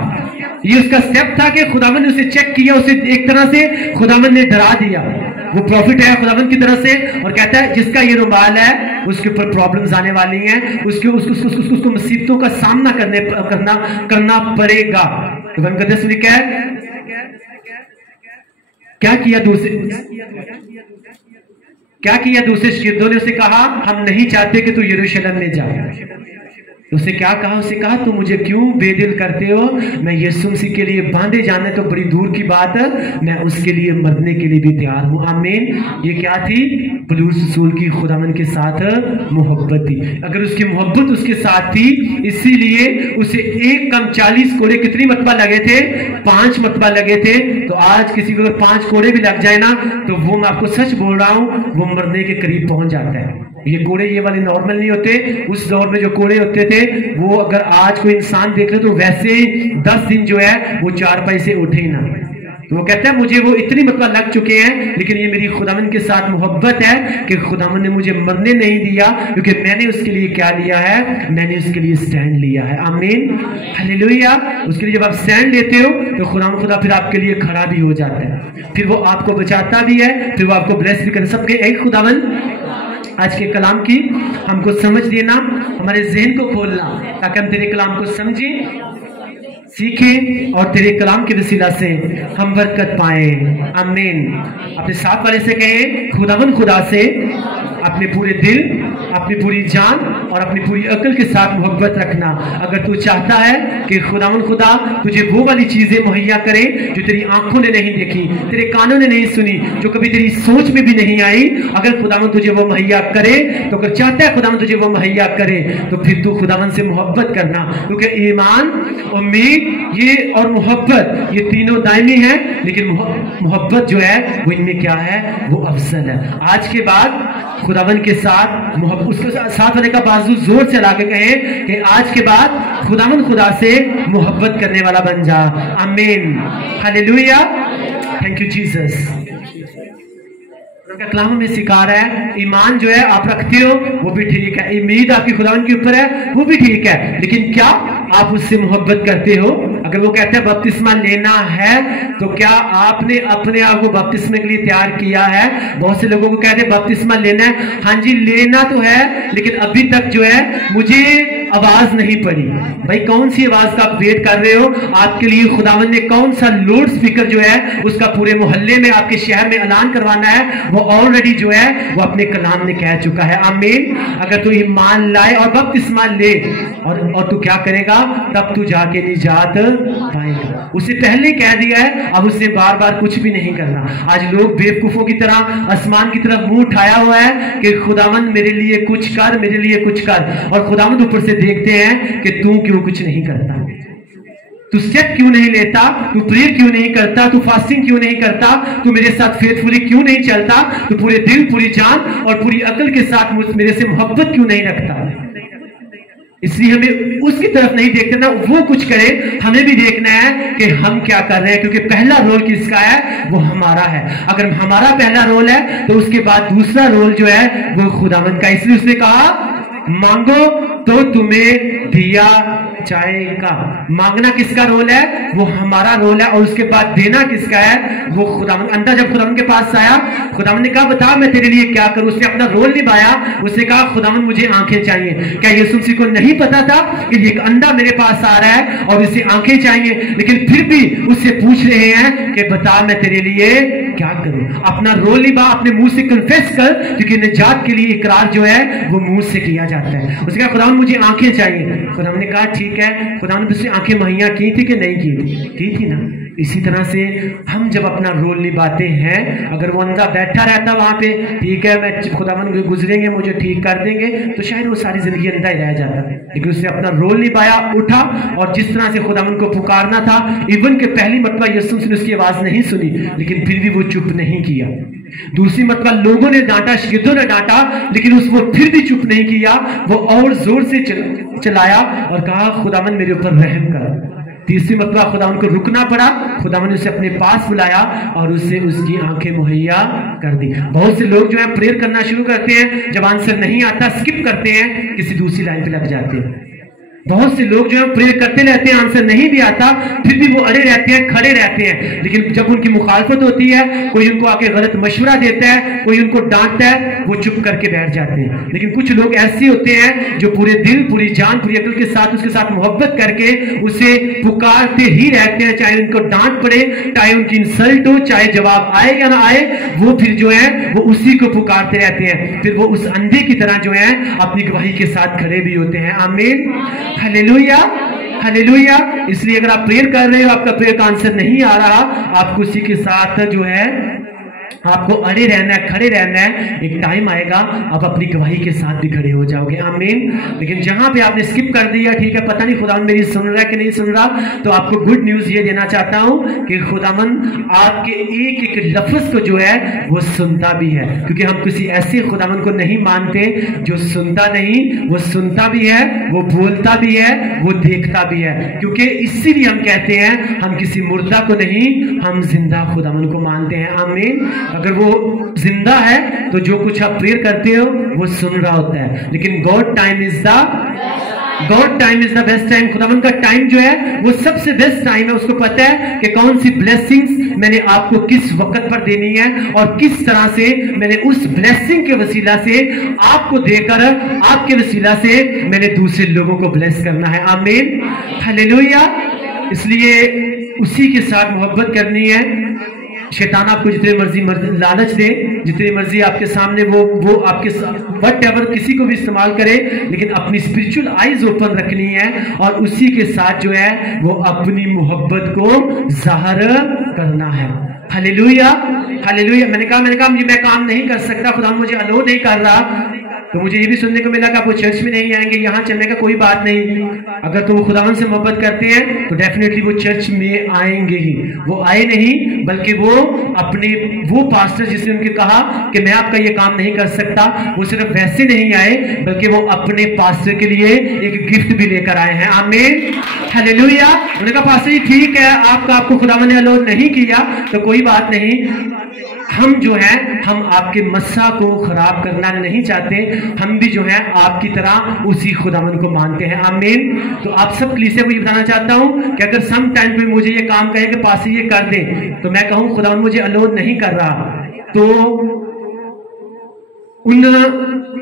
ये उसका स्टेप था कि खुदावन ने उसे चेक किया, उसे एक तरह से खुदावन ने डरा दिया। वो प्रॉफिट है खुदावन की तरफ से और कहता है जिसका ये रुमाल है उसके ऊपर प्रॉब्लम्स आने वाली हैं, उसको मुसीबतों का सामना करना पड़ेगा। तो मुकद्दस ने क्या किया, दूसरे शागिर्दों ने उसे कहा हम नहीं चाहते कि तू यरूशलेम में जा। तो उसे क्या कहा? उसे कहा तुम मुझे क्यों बेदिल करते हो? मैं यीशु मसीह के लिए बांधे जाने तो बड़ी दूर की बात है, मैं उसके लिए मरने के लिए भी तैयार हूं। आमीन। ये क्या थी? पौलुस रसूल की खुदावन के साथ मोहब्बत थी। अगर उसकी मोहब्बत उसके साथ थी, इसीलिए उसे एक कम 40 कोड़े कितनी मरतबा लगे थे? 5 मरतबा लगे थे। तो आज किसी को अगर 5 कोड़े भी लग जाए ना, तो वो मैं आपको सच बोल रहा हूं, वो मरने के करीब पहुंच जाता है। ये कोड़े ये वाले नॉर्मल नहीं होते। उस दौर में जो कोड़े होते थे, वो अगर आज कोई इंसान देख ले तो वैसे 10 दिन जो है वो चारपाई से उठे ही ना। तो वो कहता है मुझे वो इतनी मतलब लग चुके हैं, लेकिन ये मेरी खुदावन के साथ मोहब्बत है कि खुदावन ने मुझे मरने नहीं दिया, क्योंकि मैंने उसके लिए क्या लिया है? मैंने उसके लिए स्टैंड लिया है। आमीन, हालेलुया। उसके लिए जब आप स्टैंड लेते हो तो खुदा फिर आपके लिए खड़ा भी हो जाता है, फिर वो आपको बचाता भी है, फिर वो आपको ब्लेस भी कर। सबके एक खुदावन आज के कलाम की हमको समझ देना, हमारे ज़हन को खोलना, ताकि हम तेरे कलाम को समझें, सीखें और तेरे कलाम के वसीला से हम बरकत पाए। आमीन। अपने साथ वाले से कहें, खुदावन खुदा से अपने पूरे दिल, अपनी पूरी जान और अपनी पूरी अकल के साथ मोहब्बत रखना। अगर तू चाहता है कि खुदावन खुदा तुझे वो वाली चीजें मुहैया करे जो तेरी आंखों ने नहीं देखी, तेरे कानों ने नहीं सुनी, जो कभी तेरी सोच में भी नहीं आई, अगर खुदावन तुझे वो मुहैया करे, तो अगर चाहता है खुदावन तुझे वो मुहैया करे, तो फिर तू खुदावन से मोहब्बत करना। क्योंकि ईमान, उम्मीद ये और मोहब्बत, ये तीनों दायमी है, लेकिन मोहब्बत जो है वो इनमें क्या है? वो अफजल है। आज के बाद खुदावन के साथ मोहब्बत, उसके साथ वाले का बाजू जोर से लाके कहें कि आज के बाद खुदावन खुदा से मोहब्बत करने वाला बन जा। आमीन, हालेलुया, थैंक यू जीसस। कलाम में सिखा रहा है, ईमान जो है आप रखते हो वो भी ठीक है, उम्मीद आपकी खुदावन के ऊपर है वो भी ठीक है, लेकिन क्या आप उससे मोहब्बत करते हो? अगर वो कहते हैं बपतिस्मा लेना है, तो क्या आपने अपने आप को बपतिस्मा के लिए तैयार किया है? बहुत से लोगों को कहते हैं बपतिस्मा लेना है, हाँ जी लेना तो है, लेकिन अभी तक जो है मुझे आवाज नहीं पड़ी। भाई कौन सी आवाज का आप वेट कर रहे हो? आपके लिए खुदावन ने कौन सा लाउड स्पीकर जो है उसका पूरे मोहल्ले में, आपके शहर में ऐलान करवाना है, वो ऑलरेडी जो है वो अपने कलाम ने कह चुका है। आमीन। अगर तू ईमान लाए और बपतिस्मा ले और तू क्या करेगा? तब तू जाके निजात पाएगा। उसे पहले कह दिया है, अब उससे बार बार कुछ भी नहीं करना। आज लोग बेवकूफों की तरह आसमान की तरफ मुंह उठाया हुआ है कि खुदावन मेरे लिए कुछ कर, मेरे लिए कुछ कर, और खुदावन ऊपर से देखते हैं कि तू क्यों कुछ नहीं करता, तू स्टेप क्यों नहीं लेता, तू प्रेयर क्यों नहीं करता, तू फास्टिंग क्यों नहीं करता, तू मेरे साथ फेथफुली क्यों नहीं चलता, तू पूरे दिल, पूरी जान और पूरी अकल के साथ मेरे से मोहब्बत क्यों नहीं रखता। इसलिए हमें उसकी तरफ नहीं देखते ना, वो कुछ करे, हमें भी देखना है कि हम क्या कर रहे हैं, क्योंकि पहला रोल किसका है? वो हमारा है। अगर हमारा पहला रोल है तो उसके बाद दूसरा रोल जो है वो खुदावन का। इसलिए उसने कहा मांगो तो तुम्हें दिया जाएगा। मांगना किसका रोल है? वो हमारा रोल है। और उसके बाद देना किसका है? वो खुदावन। अंधा जब खुदावन के पास आया, खुदावन ने कहा बता मैं तेरे लिए क्या करूं। उसने अपना रोल निभाया, उसने कहा खुदावन मुझे आंखें चाहिए। क्या यीशु मसीह को नहीं पता था कि ये अंधा मेरे पास आ रहा है और इसे आंखें चाहिए, लेकिन फिर भी उससे पूछ रहे हैं कि बता मैं तेरे लिए क्या करूं। अपना रोल निभा, अपने मुंह से कन्फेस कर, क्योंकि निजात के लिए इकरार जो है वो मुंह से किया जाता है। उसने कहा खुदावन मुझे आंखें चाहिए। खुदावन ने कहा ठीक है। खुदावन ने उससे आंखें मुहैया की थी कि नहीं की थी ना। इसी तरह से हम जब अपना रोल निभाते हैं, अगर वो अंधा बैठा रहता वहां पे, ठीक है मैं खुदावन गुजरेंगे मुझे ठीक कर देंगे, तो शायद वो सारी जिंदगी अंधा ही रह जाता। लेकिन उसने अपना रोल निभाया, उठा, और जिस तरह से खुदावन को पुकारना था, इवन के पहली मरतबा यीशु ने उसकी आवाज नहीं सुनी, लेकिन फिर भी वो चुप नहीं किया। दूसरी मरतबा लोगों ने डांटा, शिगिर्दों ने डांटा, लेकिन वो फिर भी चुप नहीं किया, वो और जोर से चलाया और कहा खुदावन मेरे ऊपर रहम कर। तीसरी मरतबा खुदावन को रुकना पड़ा, खुदावन ने उसे अपने पास बुलाया और उससे उसकी आंखें मुहैया कर दी। बहुत से लोग जो है प्रेयर करना शुरू करते हैं, जब आंसर नहीं आता स्किप करते हैं, किसी दूसरी लाइन पे लग जाते हैं। बहुत से लोग जो है प्रेयर करते रहते हैं, आंसर नहीं भी आता, फिर भी वो अड़े रहते हैं, खड़े रहते हैं। लेकिन जब उनकी मुखालफत होती है, कोई उनको आके गलत मशवरा देता है, कोई उनको डांटता है, वो चुप करके बैठ जाते हैं। लेकिन कुछ लोग ऐसे होते हैं जो पूरे दिल, पूरी जान, पूरी अकल के साथ उसके साथ मोहब्बत करके उसे पुकारते ही रहते हैं, चाहे उनको डांट पड़े, चाहे उनकी इंसल्ट हो, चाहे जवाब आए या ना आए, वो फिर जो है वो उसी को पुकारते रहते हैं। फिर वो उस अंधे की तरह जो है अपनी गवाही के साथ खड़े भी होते हैं। आमीन, हालेलुया, हालेलुया। इसलिए अगर आप प्रेयर कर रहे हो, आपका प्रेयर का आंसर नहीं आ रहा, आपको उसी के साथ जो है आपको अड़े रहना है, खड़े रहना है। एक टाइम आएगा आप अपनी गवाही के साथ भी खड़े हो जाओगे। आमीन। लेकिन जहां पे आपने स्किप कर दिया, ठीक है, पता नहीं खुदावन मेरी सुन रहा है कि नहीं सुन रहा, तो आपको गुड न्यूज ये देना चाहता हूं कि खुदावन आपके एक एक लफ्ज को जो है वो सुनता भी है। क्योंकि हम किसी ऐसे खुदावन को नहीं मानते जो सुनता नहीं, वो सुनता भी है, वो बोलता भी है, वो देखता भी है। क्योंकि इसीलिए हम कहते हैं हम किसी मुर्दा को नहीं, हम जिंदा खुदावन को मानते हैं। आमीन। अगर वो जिंदा है तो जो कुछ आप प्रेयर करते हो वो सुन रहा होता है। लेकिन God time is the best time. खुदावन का टाइम जो है वो सबसे बेस्ट टाइम है। उसको पता है कि कौन सी ब्लेसिंग्स मैंने आपको किस वक्त पर देनी है और किस तरह से मैंने उस ब्लेसिंग के वसीला से आपको देकर, आपके वसीला से मैंने दूसरे लोगों को ब्लेस करना है। आमीन, हालेलुया। इसलिए उसी के साथ मोहब्बत करनी है। शैतान आपको जितने मर्जी लालच दे, जितनी मर्जी आपके सामने वो आपके वट एवर किसी को भी इस्तेमाल करे, लेकिन अपनी स्पिरिचुअल आईज ओपन रखनी है और उसी के साथ जो है वो अपनी मोहब्बत को जाहिर करना है। Hallelujah, hallelujah. मैंने कहा मैं काम नहीं कर सकता, खुदा मुझे अलो नहीं कर रहा, तो मुझे ये भी सुनने को मिला कि आप वो चर्च में नहीं आएंगे, यहाँ चलने का कोई बात नहीं। अगर तो वो खुदावन से मोहब्बत करते हैं तो डेफिनेटली वो चर्च में आएंगे ही। वो आए नहीं, बल्कि वो अपने वो पास्टर जिसने उनके कहा कि मैं आपका ये काम नहीं कर सकता, वो सिर्फ वैसे नहीं आए, बल्कि वो अपने पास्टर के लिए एक गिफ्ट भी लेकर आए हैं। आमीन, हालेलुया। उन्होंने कहा पास्टर जी ठीक है, आपको खुदावन ने अलाउ नहीं किया तो कोई बात नहीं, हम जो है हम आपके मस्सा को खराब करना नहीं चाहते, हम भी जो है आपकी तरह उसी खुदावन को मानते हैं। आमीन। तो आप सब कलीसिया को ये बताना चाहता हूं कि अगर सम टाइम पे मुझे ये काम कहे कि पास ये कर दे, तो मैं कहूं खुदावन मुझे अलो नहीं कर रहा, तो उन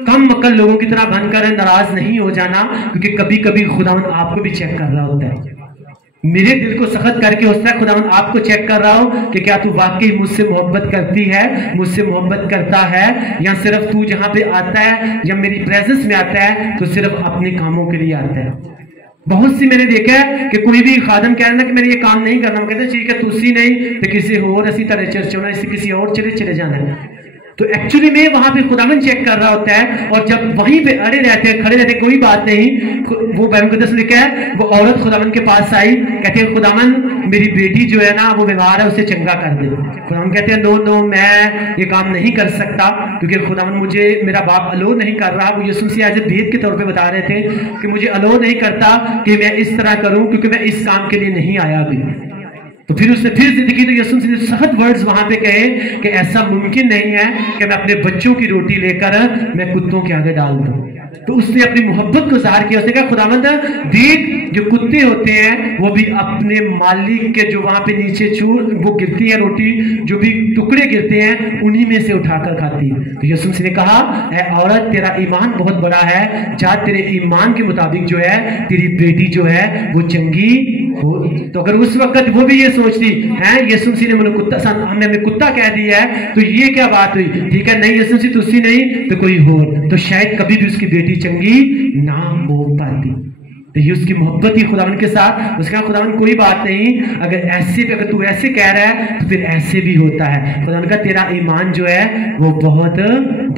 कम अकल लोगों की तरह बनकर नाराज नहीं हो जाना, क्योंकि कभी कभी खुदावन आपको भी चेक कर रहा होता है। मेरे दिल को सख्त करके होता है खुदावन आपको चेक कर रहा हो कि क्या तू वाकई मुझसे मोहब्बत करती है, मुझसे मोहब्बत करता है, या सिर्फ तू जहां पे आता है या मेरी प्रेजेंस में आता है तो सिर्फ अपने कामों के लिए आता है। बहुत सी मैंने देखा है कि कोई भी खादम कह रहा है कि मैंने ये काम नहीं करना, कहते ठीक है तुसी नहीं तो किसी और ऐसी तरह चर्च होना, इससे किसी और चले जाना है। तो एक्चुअली में वहां पे खुदावन चेक कर रहा होता है, और जब वहीं पे अड़े रहते हैं, खड़े रहते हैं, कोई बात नहीं। वो बाइबल मुकद्दस लिखा है वो औरत खुदावन के पास आई, कहते हैं खुदावन मेरी बेटी जो है ना वो बीमार है, उसे चंगा कर दे। खुदावन कहते हैं नो मैं ये काम नहीं कर सकता, क्योंकि खुदावन मुझे मेरा बाप अलो नहीं कर रहा। वो यीशु मसीह एज ए भेद के तौर पे बता रहे थे कि मुझे अलो नहीं करता कि मैं इस तरह करूं, क्योंकि मैं इस काम के लिए नहीं आया अभी। तो फिर उसने फिर जिंदगी तो यीशु ने सख्त वर्ड्स वहां पे कहे कि ऐसा मुमकिन नहीं है कि मैं अपने बच्चों की रोटी लेकर मैं कुत्तों के आगे डाल दूं। तो उसने अपनी मोहब्बत को ज़ाहिर किया। उसने कहा खुदावंद देख जो कुत्ते होते हैं वो भी अपने मालिक के जो वहां पे नीचे वो गिरती है रोटी, जो भी टुकड़े गिरते हैं उन्हीं में से उठाकर खाती है। तो यीशु मसीह ने कहा ऐ औरत तेरा ईमान बहुत बड़ा है, जा तेरे ईमान के मुताबिक जो है तेरी बेटी जो है वो चंगी हो। तो अगर उस वक्त वो भी ये सोचती है यीशु मसीह ने हमें कुत्ता कह दिया है तो ये क्या बात हुई, ठीक है नहीं यीशु मसीह तुसी नहीं तो कोई और, तो शायद कभी भी उसकी बेटी चंगी ना हो पाती। तो ये उसकी मोहब्बत ही खुदावन के साथ। उसका खुदावन कोई बात नहीं, अगर तू ऐसे कह रहा है तो फिर ऐसे भी होता है। खुदावन का तेरा ईमान जो है वो बहुत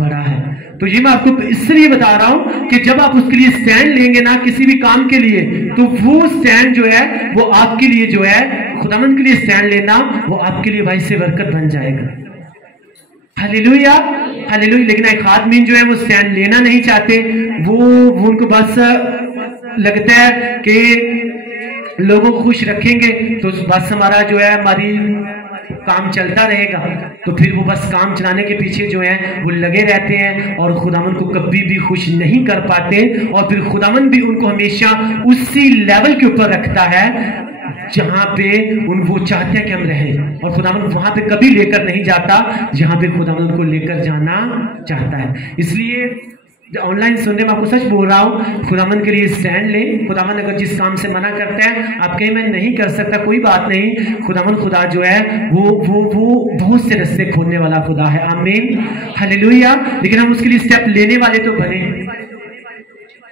बड़ा है। तो ये मैं आपको इसलिए बता रहा हूं कि जब आप उसके लिए स्टैंड लेंगे ना किसी भी काम के लिए, तो वो स्टैंड जो है वो आपके लिए जो है खुदावन के लिए स्टैंड लेना वो आपके लिए भाई से बरकत बन जाएगा। Hallelujah, hallelujah. लेकिन एक आदमी जो है वो स्टैंड लेना नहीं चाहते, वो उनको बस लगता है कि लोगों को खुश रखेंगे तो बस हमारा जो है हमारी काम चलता रहेगा, तो फिर वो बस काम चलाने के पीछे जो है वो लगे रहते हैं और खुदावंद को कभी भी खुश नहीं कर पाते, और फिर खुदावंद भी उनको हमेशा उसी लेवल के ऊपर रखता है जहां पे वो चाहते हैं कि हम रहें, और खुदावंद वहां पे कभी लेकर नहीं जाता जहां पे खुदावंद उनको लेकर जाना चाहता है। इसलिए ऑनलाइन सुनने में आपको सच बोल रहा हूं, खुदावंद के लिए स्टैंड लें। खुदावंद अगर जिस काम से मना करता है, आप कहीं मैं नहीं कर सकता, कोई बात नहीं, खुदावंद खुदा जो है वो बहुत से रास्ते खोलने वाला खुदा है। आमीन, हालेलुया। लेकिन हम उसके लिए स्टेप लेने वाले तो बने।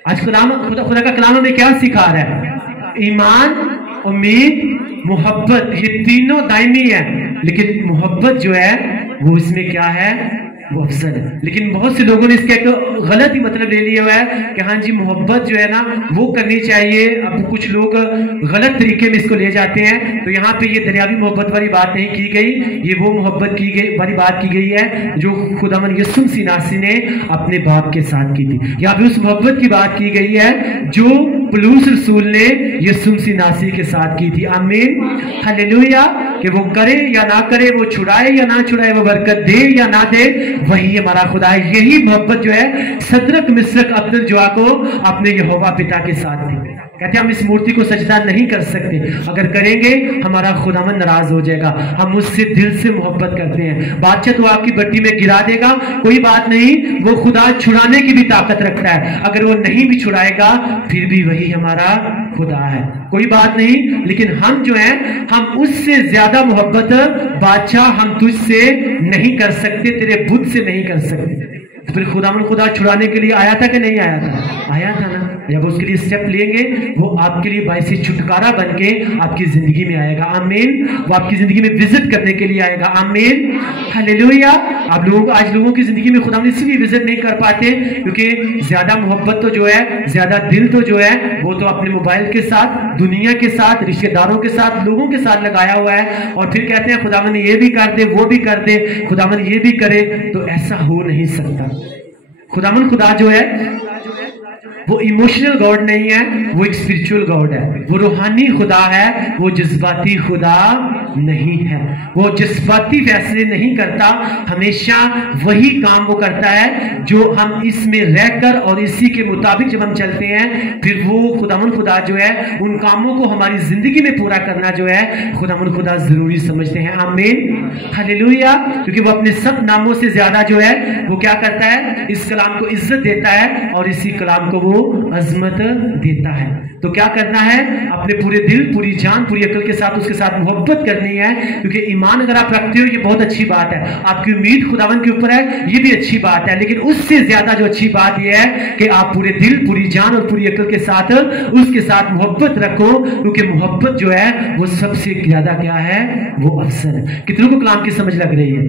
आज खुदा का कलाम हमें क्या सिखा रहा है? ईमान, उम्मीद, मोहब्बत, ये तीनों दायमी है, लेकिन मोहब्बत जो है वो इसमें क्या है? वो अफजल है। लेकिन बहुत से लोगों ने इसका एक गलत ही मतलब ले लिया हुआ है कि हाँ जी मोहब्बत जो है ना वो करनी चाहिए। अब कुछ लोग गलत तरीके में इसको ले जाते हैं। तो यहाँ पे ये दुनियावी मोहब्बत वाली बात नहीं की गई, ये वो मोहब्बत की गई वाली बात की गई है जो खुदावंद यीशु मसीह नासी ने अपने बाप के साथ की थी। यहाँ पे उस मोहब्बत की बात की गई है जो पौलुस रसूल ने यीशु मसीह नासी के साथ की थी। आमीन, हालेलुया। कि वो करे या ना करे, वो छुड़ाए या ना छुड़ाए, वो बरकत दे या ना दे, वही हमारा खुदा है। यही मोहब्बत जो है सदरक मिस्रक अब्दुल-जुआ को अपने यहोवा पिता के साथ थी। कहते हम इस मूर्ति को सजदा नहीं कर सकते, अगर करेंगे हमारा खुदावंद नाराज हो जाएगा। हम उससे दिल से मोहब्बत करते हैं। बादशाह तो आपकी भट्टी में गिरा देगा, कोई बात नहीं, वो खुदा छुड़ाने की भी ताकत रखता है। अगर वो नहीं भी छुड़ाएगा फिर भी वही हमारा खुदा है, कोई बात नहीं। लेकिन हम जो है हम उससे ज्यादा मोहब्बत बादशाह हम तुझसे नहीं कर सकते, तेरे बुत से नहीं कर सकते। तो फिर खुदा छुड़ाने के लिए आया था कि नहीं आया था? आया था ना। जब उसके लिए स्टेप लेंगे वो आपके लिए बाइसी छुटकारा बनके आपकी जिंदगी में आएगा। आमीन। वो आपकी जिंदगी में विजिट करने के लिए आएगा। आमीन, हालेलुया। आप लोग आज लोगों की जिंदगी में खुदा इसलिए विजिट नहीं कर पाते क्योंकि ज्यादा मोहब्बत तो जो है, ज्यादा दिल तो जो है वो तो अपने मोबाइल के साथ, दुनिया के साथ, रिश्तेदारों के साथ, लोगों के साथ लगाया हुआ है। और फिर कहते हैं खुदावंद ये भी कर दे, वो भी कर दे, खुदावंद ये भी करे। तो ऐसा हो नहीं सकता। खुदावंद खुदा जो है वो इमोशनल गॉड नहीं है, वो एक स्पिरिचुअल गॉड है। वो रूहानी खुदा है, वो जज्बाती खुदा नहीं है। वो जज्बाती फैसले नहीं करता, हमेशा वही काम वो करता है जो हम इसमें रहकर और इसी के मुताबिक जब हम चलते हैं फिर वो खुदावंद खुदा जो है उन कामों को हमारी जिंदगी में पूरा करना जो है खुदावंद खुदा जरूरी समझते हैं। आमीन, हालेलुया। क्योंकि वो अपने सब नामों से ज्यादा जो है वो क्या करता है? इस कलाम को इज्जत देता है और इसी कलाम को वो अजमत देता है। तो क्या करना है? अपने पूरे दिल, पूरी जान, पूरी अकल के साथ उसके साथ मोहब्बत करनी है। क्योंकि ईमान अगर आप रखते हो ये बहुत अच्छी बात है, आपकी उम्मीद खुदावंद के ऊपर है ये भी अच्छी बात है। लेकिन उससे ज्यादा जो अच्छी बात यह है कि आप पूरे दिल, पूरी जान और पूरी अकल के साथ उसके साथ मोहब्बत रखो। क्योंकि मोहब्बत जो है वो सबसे ज्यादा क्या है? वो अफजल है। कितनों को कलाम की समझ लग रही है?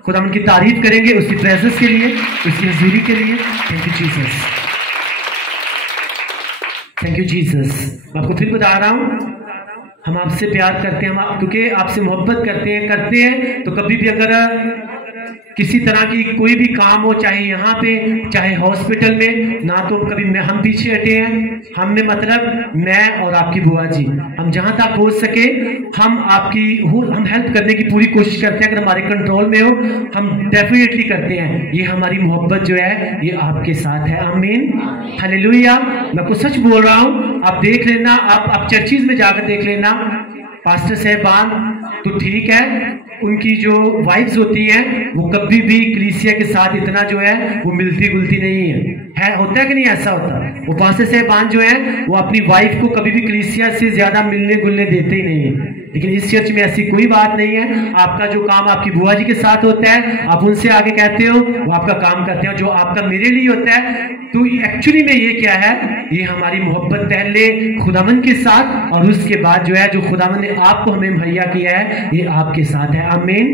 खुदावंद की तारीफ करेंगे उसकी प्रेजेंस के लिए, उसकी हजूरी के लिए। Thank you Jesus, thank you Jesus. मैं आपको फिर बता रहा हूं हम आपसे प्यार करते हैं, हम क्योंकि आपसे मोहब्बत करते हैं तो कभी भी अगर किसी तरह की कोई भी काम हो, चाहे यहाँ पे चाहे हॉस्पिटल में, ना तो कभी हम पीछे हटे हैं। हम में मतलब मैं और आपकी बुआ जी, हम जहां तक हो सके हम हम हेल्प करने की पूरी कोशिश करते हैं। अगर हमारे कंट्रोल में हो हम डेफिनेटली करते हैं। ये हमारी मोहब्बत जो है ये आपके साथ है। आमीन, हालेलुया। मैं आपको सच बोल रहा हूँ, आप देख लेना, आप चर्चिज में जाकर देख लेना, पास्टर साहबान तो ठीक है, उनकी जो वाइफ्स होती हैं वो कभी भी कलीसिया के साथ इतना जो है वो मिलती गुलती नहीं है। होता है कि नहीं? ऐसा होता है। वो पास्टर साहबान जो है वो अपनी वाइफ को कभी भी कलीसिया से ज्यादा मिलने गुलने देते ही नहीं है। लेकिन इस चर्च में ऐसी कोई बात नहीं है। आपका जो काम आपकी बुआ जी के साथ होता है, आप उनसे आगे कहते हो, वो आपका काम करते हो जो आपका मेरे लिए होता है। तो एक्चुअली में ये क्या है? ये हमारी मोहब्बत पहले खुदावंद के साथ और उसके बाद जो है जो खुदावंद ने आपको हमें मुहैया किया है ये आपके साथ है। आमीन,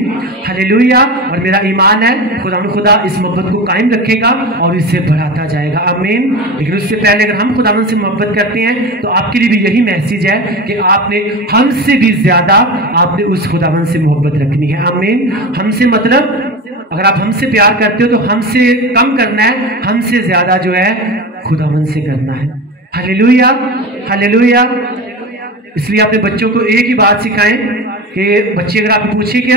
हालेलुया। और मेरा ईमान है खुदावंद खुदा इस मोहब्बत को कायम रखेगा और इसे बढ़ाता जाएगा। आमीन। लेकिन उससे पहले अगर हम खुदावंद से मोहब्बत करते हैं तो आपके लिए भी यही मैसेज है कि आपने हमसे भी ज्यादा आपने उस खुदावंद से मोहब्बत रखनी है। आमीन। हमसे मतलब अगर आप हमसे प्यार करते हो तो हमसे कम करना है, हमसे ज्यादा जो है खुदावंद से करना है। Hallelujah, hallelujah. इसलिए अपने बच्चों को एक ही बात सिखाएं कि बच्चे अगर आप पूछे कि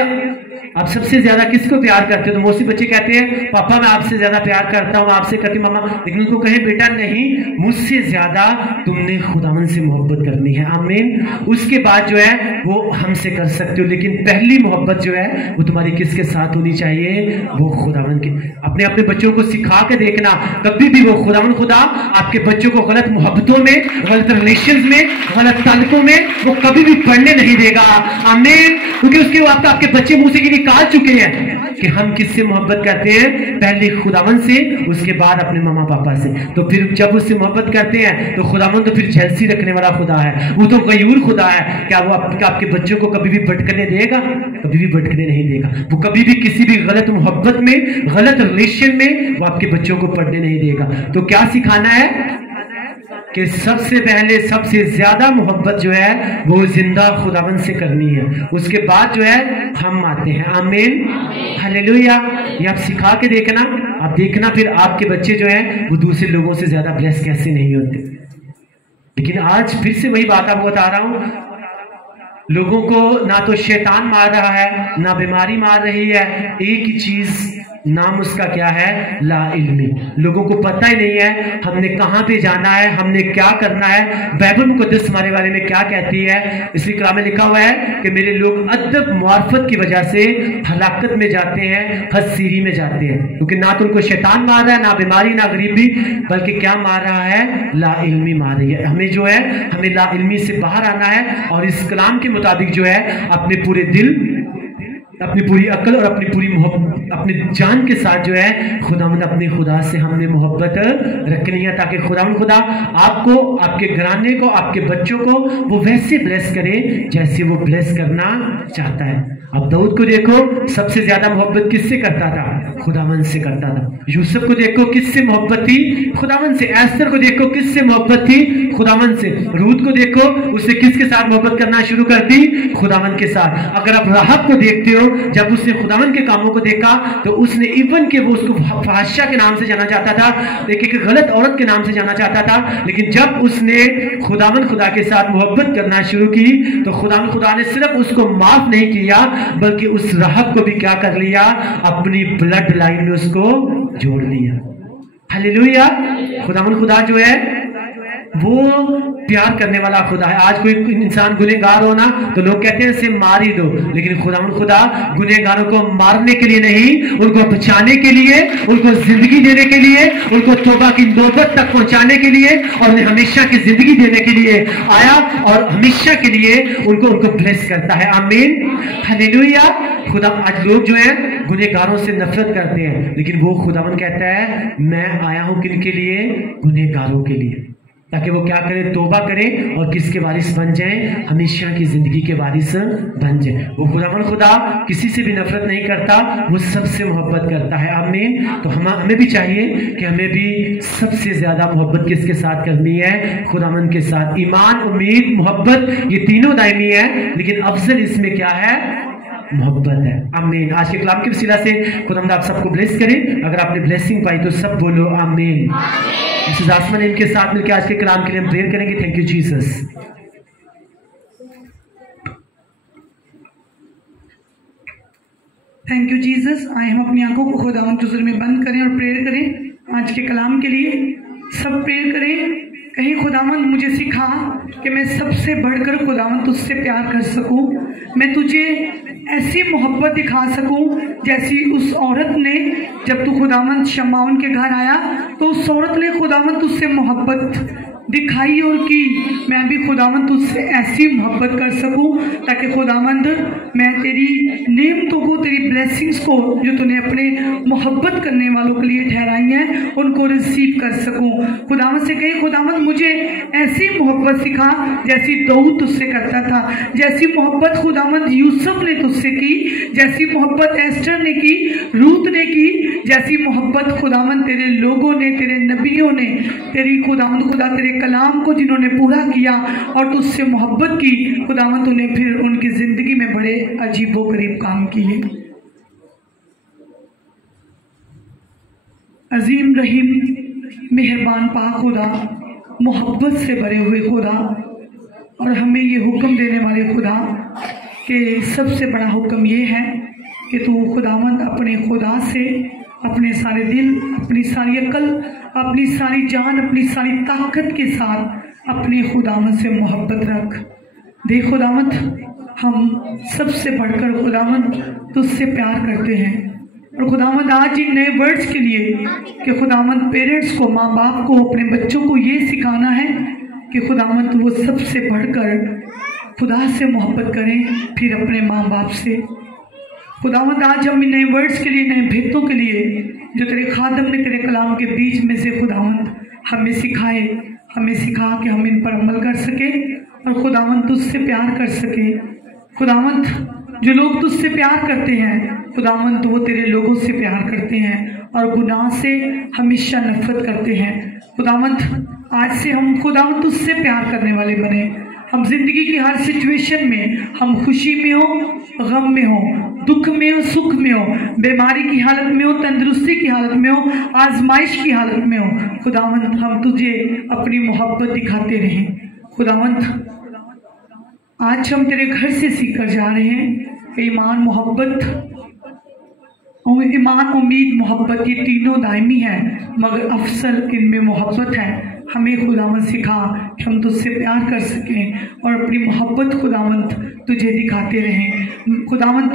आप सबसे ज्यादा किसको प्यार करते हो, तो मोस्टली बच्चे कहते हैं पापा मैं आपसे ज्यादा प्यार करता हूँ, आपसे करती हूँ मम्मा। लेकिन उनको कहे बेटा नहीं, मुझसे ज्यादा तुमने खुदावन से मोहब्बत करनी है। आमीन। उसके बाद जो है वो हमसे कर सकते हो, लेकिन पहली मोहब्बत जो है वो तुम्हारी किसके साथ होनी चाहिए? वो खुदावन के। अपने अपने बच्चों को सिखा के देखना, कभी भी वो खुदावन खुदा आपके बच्चों को गलत मोहब्बतों में, गलत रिलेशंस में, गलत ताल्लुकों में वो कभी भी पढ़ने नहीं देगा। आमीन। क्योंकि उसके वक्त आपके बच्चे मुंह से निकाल चुके हैं कि हम किससे मोहब्बत करते हैं, पहले खुदावन से, उसके बाद अपने मामा पापा से। तो फिर जब उससे मोहब्बत करते हैं तो खुदावन तो फिर जेलसी रखने वाला खुदा है, वो तो गयूर खुदा है। क्या वो आपके बच्चों को कभी भी भटकने देगा? कभी भी भटकने नहीं देगा। वो कभी भी किसी भी गलत मोहब्बत में, गलत रिलेशन में वो आपके बच्चों को पढ़ने नहीं देगा। तो क्या सिखाना है कि सबसे पहले सबसे ज्यादा मोहब्बत जो है वो जिंदा खुदावन से करनी है, उसके बाद जो है हम आते हैं। आमीन। हालेलुया। ये आप सिखा के देखना, आप देखना फिर आपके बच्चे जो हैं वो दूसरे लोगों से ज्यादा ब्लेस कैसे नहीं होते। लेकिन आज फिर से वही बात आपको बता रहा हूं, लोगों को ना तो शैतान मार रहा है, ना बीमारी मार रही है, एक ही चीज, नाम उसका क्या है? ला इल्मी। लोगों को पता ही नहीं है हमने कहां पे जाना है, हमने क्या करना है। बाइबल मुकद्दस हमारे बारे में क्या कहती है? इसलिए कलाम में लिखा हुआ है कि मेरे लोग अदब मुआरफत की वजह से हलाकत में जाते हैं, हदसीरी में जाते हैं। क्योंकि ना तो उनको शैतान मार रहा है, ना बीमारी, ना गरीबी, बल्कि क्या मार रहा है? ला इल्मी मार रही है। हमें जो है, हमें ला इल्मी से बाहर आना है और इस कलाम के मुताबिक जो है अपने पूरे दिल, अपनी पूरी अकल और अपनी पूरी अपने जान के साथ जो है खुदावंद, अपने खुदा से हमने मोहब्बत रखनी है, ताकि खुदावंद खुदा आपको, आपके घराने को, आपके बच्चों को वो वैसे ब्लेस करे जैसे वो ब्लेस करना चाहता है। अब दाऊद को देखो, सबसे ज्यादा मोहब्बत किससे करता था? खुदावन से करता था। यूसुफ को देखो, किससे मोहब्बत थी? खुदावन से। एस्तर को देखो, किससे मोहब्बत थी? खुदावन से। रूत को देखो, उसने किसके साथ मोहब्बत करना शुरू कर दी? खुदावन के साथ। अगर आप राहब को देखते हो, जब उसने खुदावन के कामों को देखा तो उसने इवन के वो उसको फाहिशा के नाम से जाना चाहता था, एक गलत औरत के नाम से जाना चाहता था, लेकिन जब उसने खुदावन खुदा के साथ मोहब्बत करना शुरू की तो खुदावन खुदा ने सिर्फ उसको माफ नहीं किया, बल्कि उस राहब को भी क्या कर लिया? अपनी ब्लड लाइन में उसको जोड़ लिया। हालेलुया। खुदावन खुदा जो है वो प्यार करने वाला खुदा है। आज कोई इंसान गुनहगार हो ना तो लोग कहते हैं इसे मार ही दो, लेकिन खुदावन खुदा गुनहगारों को मारने के लिए नहीं, उनको बचाने के लिए, उनको जिंदगी देने के लिए, उनको तौबा की नौबत तक पहुंचाने के लिए और उन्हें हमेशा की जिंदगी देने के लिए आया और हमेशा के लिए उनको ब्लेस करता है। आमीन। हालेलुया। खुदा, आज लोग जो है गुनहगारों से नफरत करते हैं, लेकिन वो खुदावन कहता है मैं आया हूं किनके लिए? गुनहगारों के लिए, ताकि वो क्या करें? तौबा करें और किसके वारिस बन जाएं? हमेशा की जिंदगी के वारिस बन जाएं। वो खुदावन खुदा किसी से भी नफरत नहीं करता, वो सबसे मोहब्बत करता है। आमीन। तो हमें भी चाहिए कि हमें भी सबसे ज्यादा मोहब्बत किसके साथ करनी है? खुदावन के साथ। ईमान, उम्मीद, मोहब्बत, ये तीनों दायमी है, लेकिन अफजल इसमें क्या है? मोहब्बत है। आमीन। आज के कलाम के वसीला से खुदावंद आप सबको ब्लेस करें। अगर आपने ब्लेसिंग पाई तो सब बोलो आमीन। मिसेस आसमा ने इनके साथ मिलकर आज के कलाम के लिए हम प्रेयर करेंगे। Thank you Jesus. Thank you Jesus. आए हम अपनी आंखों को खुदावंद के हुजूर में बंद करें और प्रेयर करें आज के कलाम के लिए। सब प्रेयर करें। कहीं खुदावंद मुझे सिखा कि मैं सबसे बढ़कर खुदावंद तुझसे प्यार कर सकूं, मैं तुझे ऐसी मोहब्बत दिखा सकूं जैसी उस औरत ने, जब तू खुदावंद शमाउन के घर आया तो उस औरत ने खुदावंद तुझसे मोहब्बत दिखाई और की। मैं भी खुदावंद तुझसे ऐसी मोहब्बत कर सकूं ताकि खुदावंद मैं तेरी नेमतों को, तेरी ब्लेसिंग्स को जो तूने अपने मोहब्बत करने वालों के लिए ठहराई हैं उनको रिसीव कर सकूं। खुदावंद से कही खुदावंद मुझे ऐसी मोहब्बत सिखा जैसी दाऊद तुझसे करता था, जैसी मोहब्बत खुदावंद यूसुफ ने तुझसे की, जैसी मोहब्बत एस्टर ने की, रूत ने की, जैसी मोहब्बत खुदावंद तेरे लोगों ने, तेरे नबियों ने, तेरी खुदावंद खुदा तेरे कलाम को जिन्होंने पूरा किया और तुझसे मोहब्बत की, खुदावंद तूने फिर उनकी जिंदगी में बड़े अजीबोगरीब काम किए। अजीम रहीम मेहरबान पाक खुदा, मोहब्बत से भरे हुए खुदा और हमें ये हुक्म देने वाले खुदा कि सबसे बड़ा हुक्म ये है कि तू खुदावंद अपने खुदा से अपने सारे दिल, अपनी सारी अकल, अपनी सारी जान, अपनी सारी ताकत के साथ अपने खुदावंद से मोहब्बत रख। देख खुदावंद, हम सबसे बढ़कर खुदावंद तुझसे प्यार करते हैं। और खुदावंद आज इन नए वर्ड्स के लिए कि खुदावंद पेरेंट्स को, माँ बाप को, अपने बच्चों को ये सिखाना है कि खुदावंद वो सबसे बढ़कर खुदा से मोहब्बत करें, फिर अपने माँ बाप से। खुदावंद आज हम इन नए वर्ड्स के लिए, नए भेदों के लिए जो तेरे खादम ने तेरे कलाम के बीच में से खुदावंद हमें सिखाए, हमें सिखा कि हम इन पर अमल कर सके और खुदावंद तुझसे प्यार कर सके। खुदावंद, जो लोग तुझसे प्यार करते हैं खुदावंद, वो तेरे लोगों से प्यार करते हैं और गुनाह से हमेशा नफरत करते हैं। खुदावंद, आज से हम खुदावंद तुझसे प्यार करने वाले बने। हम जिंदगी की हर सिचुएशन में, हम खुशी में हो, गम में हो, दुख में हो, सुख में हो, बीमारी की हालत में हो, तंदुरुस्ती की हालत में हो, आजमाइश की हालत में हो, खुदावंद हम तुझे अपनी मोहब्बत दिखाते रहें। खुदावंद, आज हम तेरे घर से सीख कर जा रहे हैं ईमान, मोहब्बत, ईमान, उम्मीद, मोहब्बत, ये तीनों दायमी है, मगर अफसल इनमें मोहब्बत है। हमें खुदावंद सिखा कि हम तुझसे प्यार कर सकें और अपनी मोहब्बत खुदावंद तुझे दिखाते रहें। खुदावंद,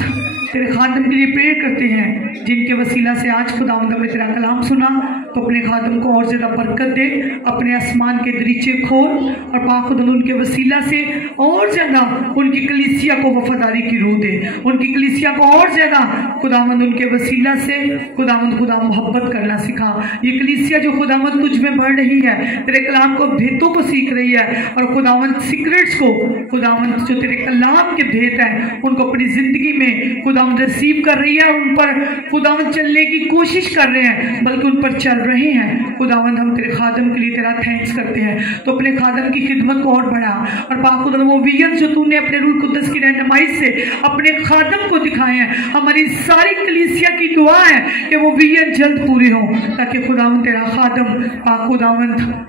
तेरे खादम के लिए प्रेयर करते हैं जिनके वसीला से आज खुदावंद हमने तेरा कलाम सुना, तो अपने खादम को और ज़्यादा बरकत दे, अपने आसमान के दरीचे खोल और पाक खुदा उनके वसीला से और ज़्यादा उनकी कलीसिया को वफादारी की रूह दे, उनकी कलीसिया को और ज़्यादा खुदावंद उनके वसीला से खुदावंद खुदा मोहब्बत करना सिखा। ये कलीसिया जो खुदावंद तुझ में बढ़ रही है, तेरे कलाम को, भेदों को सीख रही है और खुदावंद सीक्रेट्स को, खुदावंद जो तेरे कलाम के भेद हैं उनको अपनी ज़िंदगी में खुदावंद रिसीव कर रही है, उन पर खुदावंद चलने की कोशिश कर रहे हैं, बल्कि उन पर चल रहे हैं। खुदावंद, हम तेरे खादम के लिए तेरा थैंक्स करते हैं, तो अपने खादम की खिदमत को और बढ़ा और पाक खुदा वो विजन जो तूने अपने रूह कुद्दस की रहनुमाई से अपने खादम को दिखाए हैं, हमारी सारी कलीसिया की दुआ है कि वो विजन जल्द पूरे हों, ताकि खुदावंद तेरा खादम पाक खुदावंद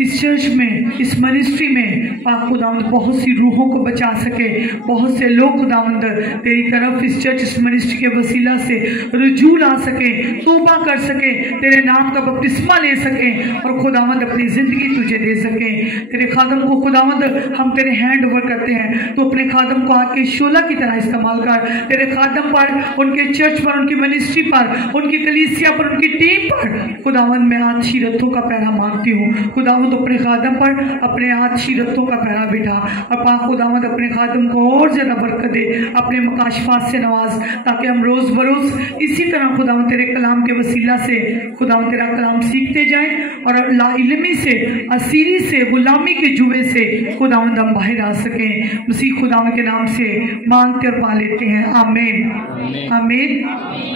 इस चर्च में, इस मिनिस्ट्री में पाक खुदावंद बहुत सी रूहों को बचा सके, बहुत से लोग खुदावंद तेरी तरफ इस चर्च, इस मिनिस्ट्री के वसीला से रुजू ला सके, तौबा कर सके, तेरे नाम का बपतिस्मा ले सके और खुदावंद अपनी ज़िंदगी तुझे दे सके। तेरे खादम को खुदावंद हम तेरे हैंड ओवर करते हैं, तो अपने खादम को आके शोला की तरह इस्तेमाल कर। तेरे खादम पर, उनके चर्च पर, उनकी मिनिस्ट्री पर, उनकी कलीसिया पर, उनकी टीम पर खुदावंद मैं आज शीरतों का पैरा मांगती हूँ। खुदावंद अपने खादम पर अपने हाथ शीरतों का पैरा बिठा और पाक खुदावंद अपने खादम को और ज्यादा बरकत दे, अपने मकाशफात से नवाज, ताकि हम रोज बरोज इसी तरह खुदावंद तेरे कलाम के वसीला से खुदावंद तेरा कलाम सीखते जाएं और लाइल्मी से, असीरी से, गुलामी के जुए से खुदावंद हम बाहर आ सकें। मसीह खुदावंद के नाम से मांगते और पा लेते हैं, आमीन, आमीन,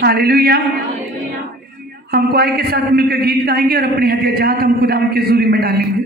हालेलुया। हम क्वायर के साथ मिलकर गीत गाएंगे और अपने हदिया जात हम खुदावंद की हज़ूरी में डालेंगे।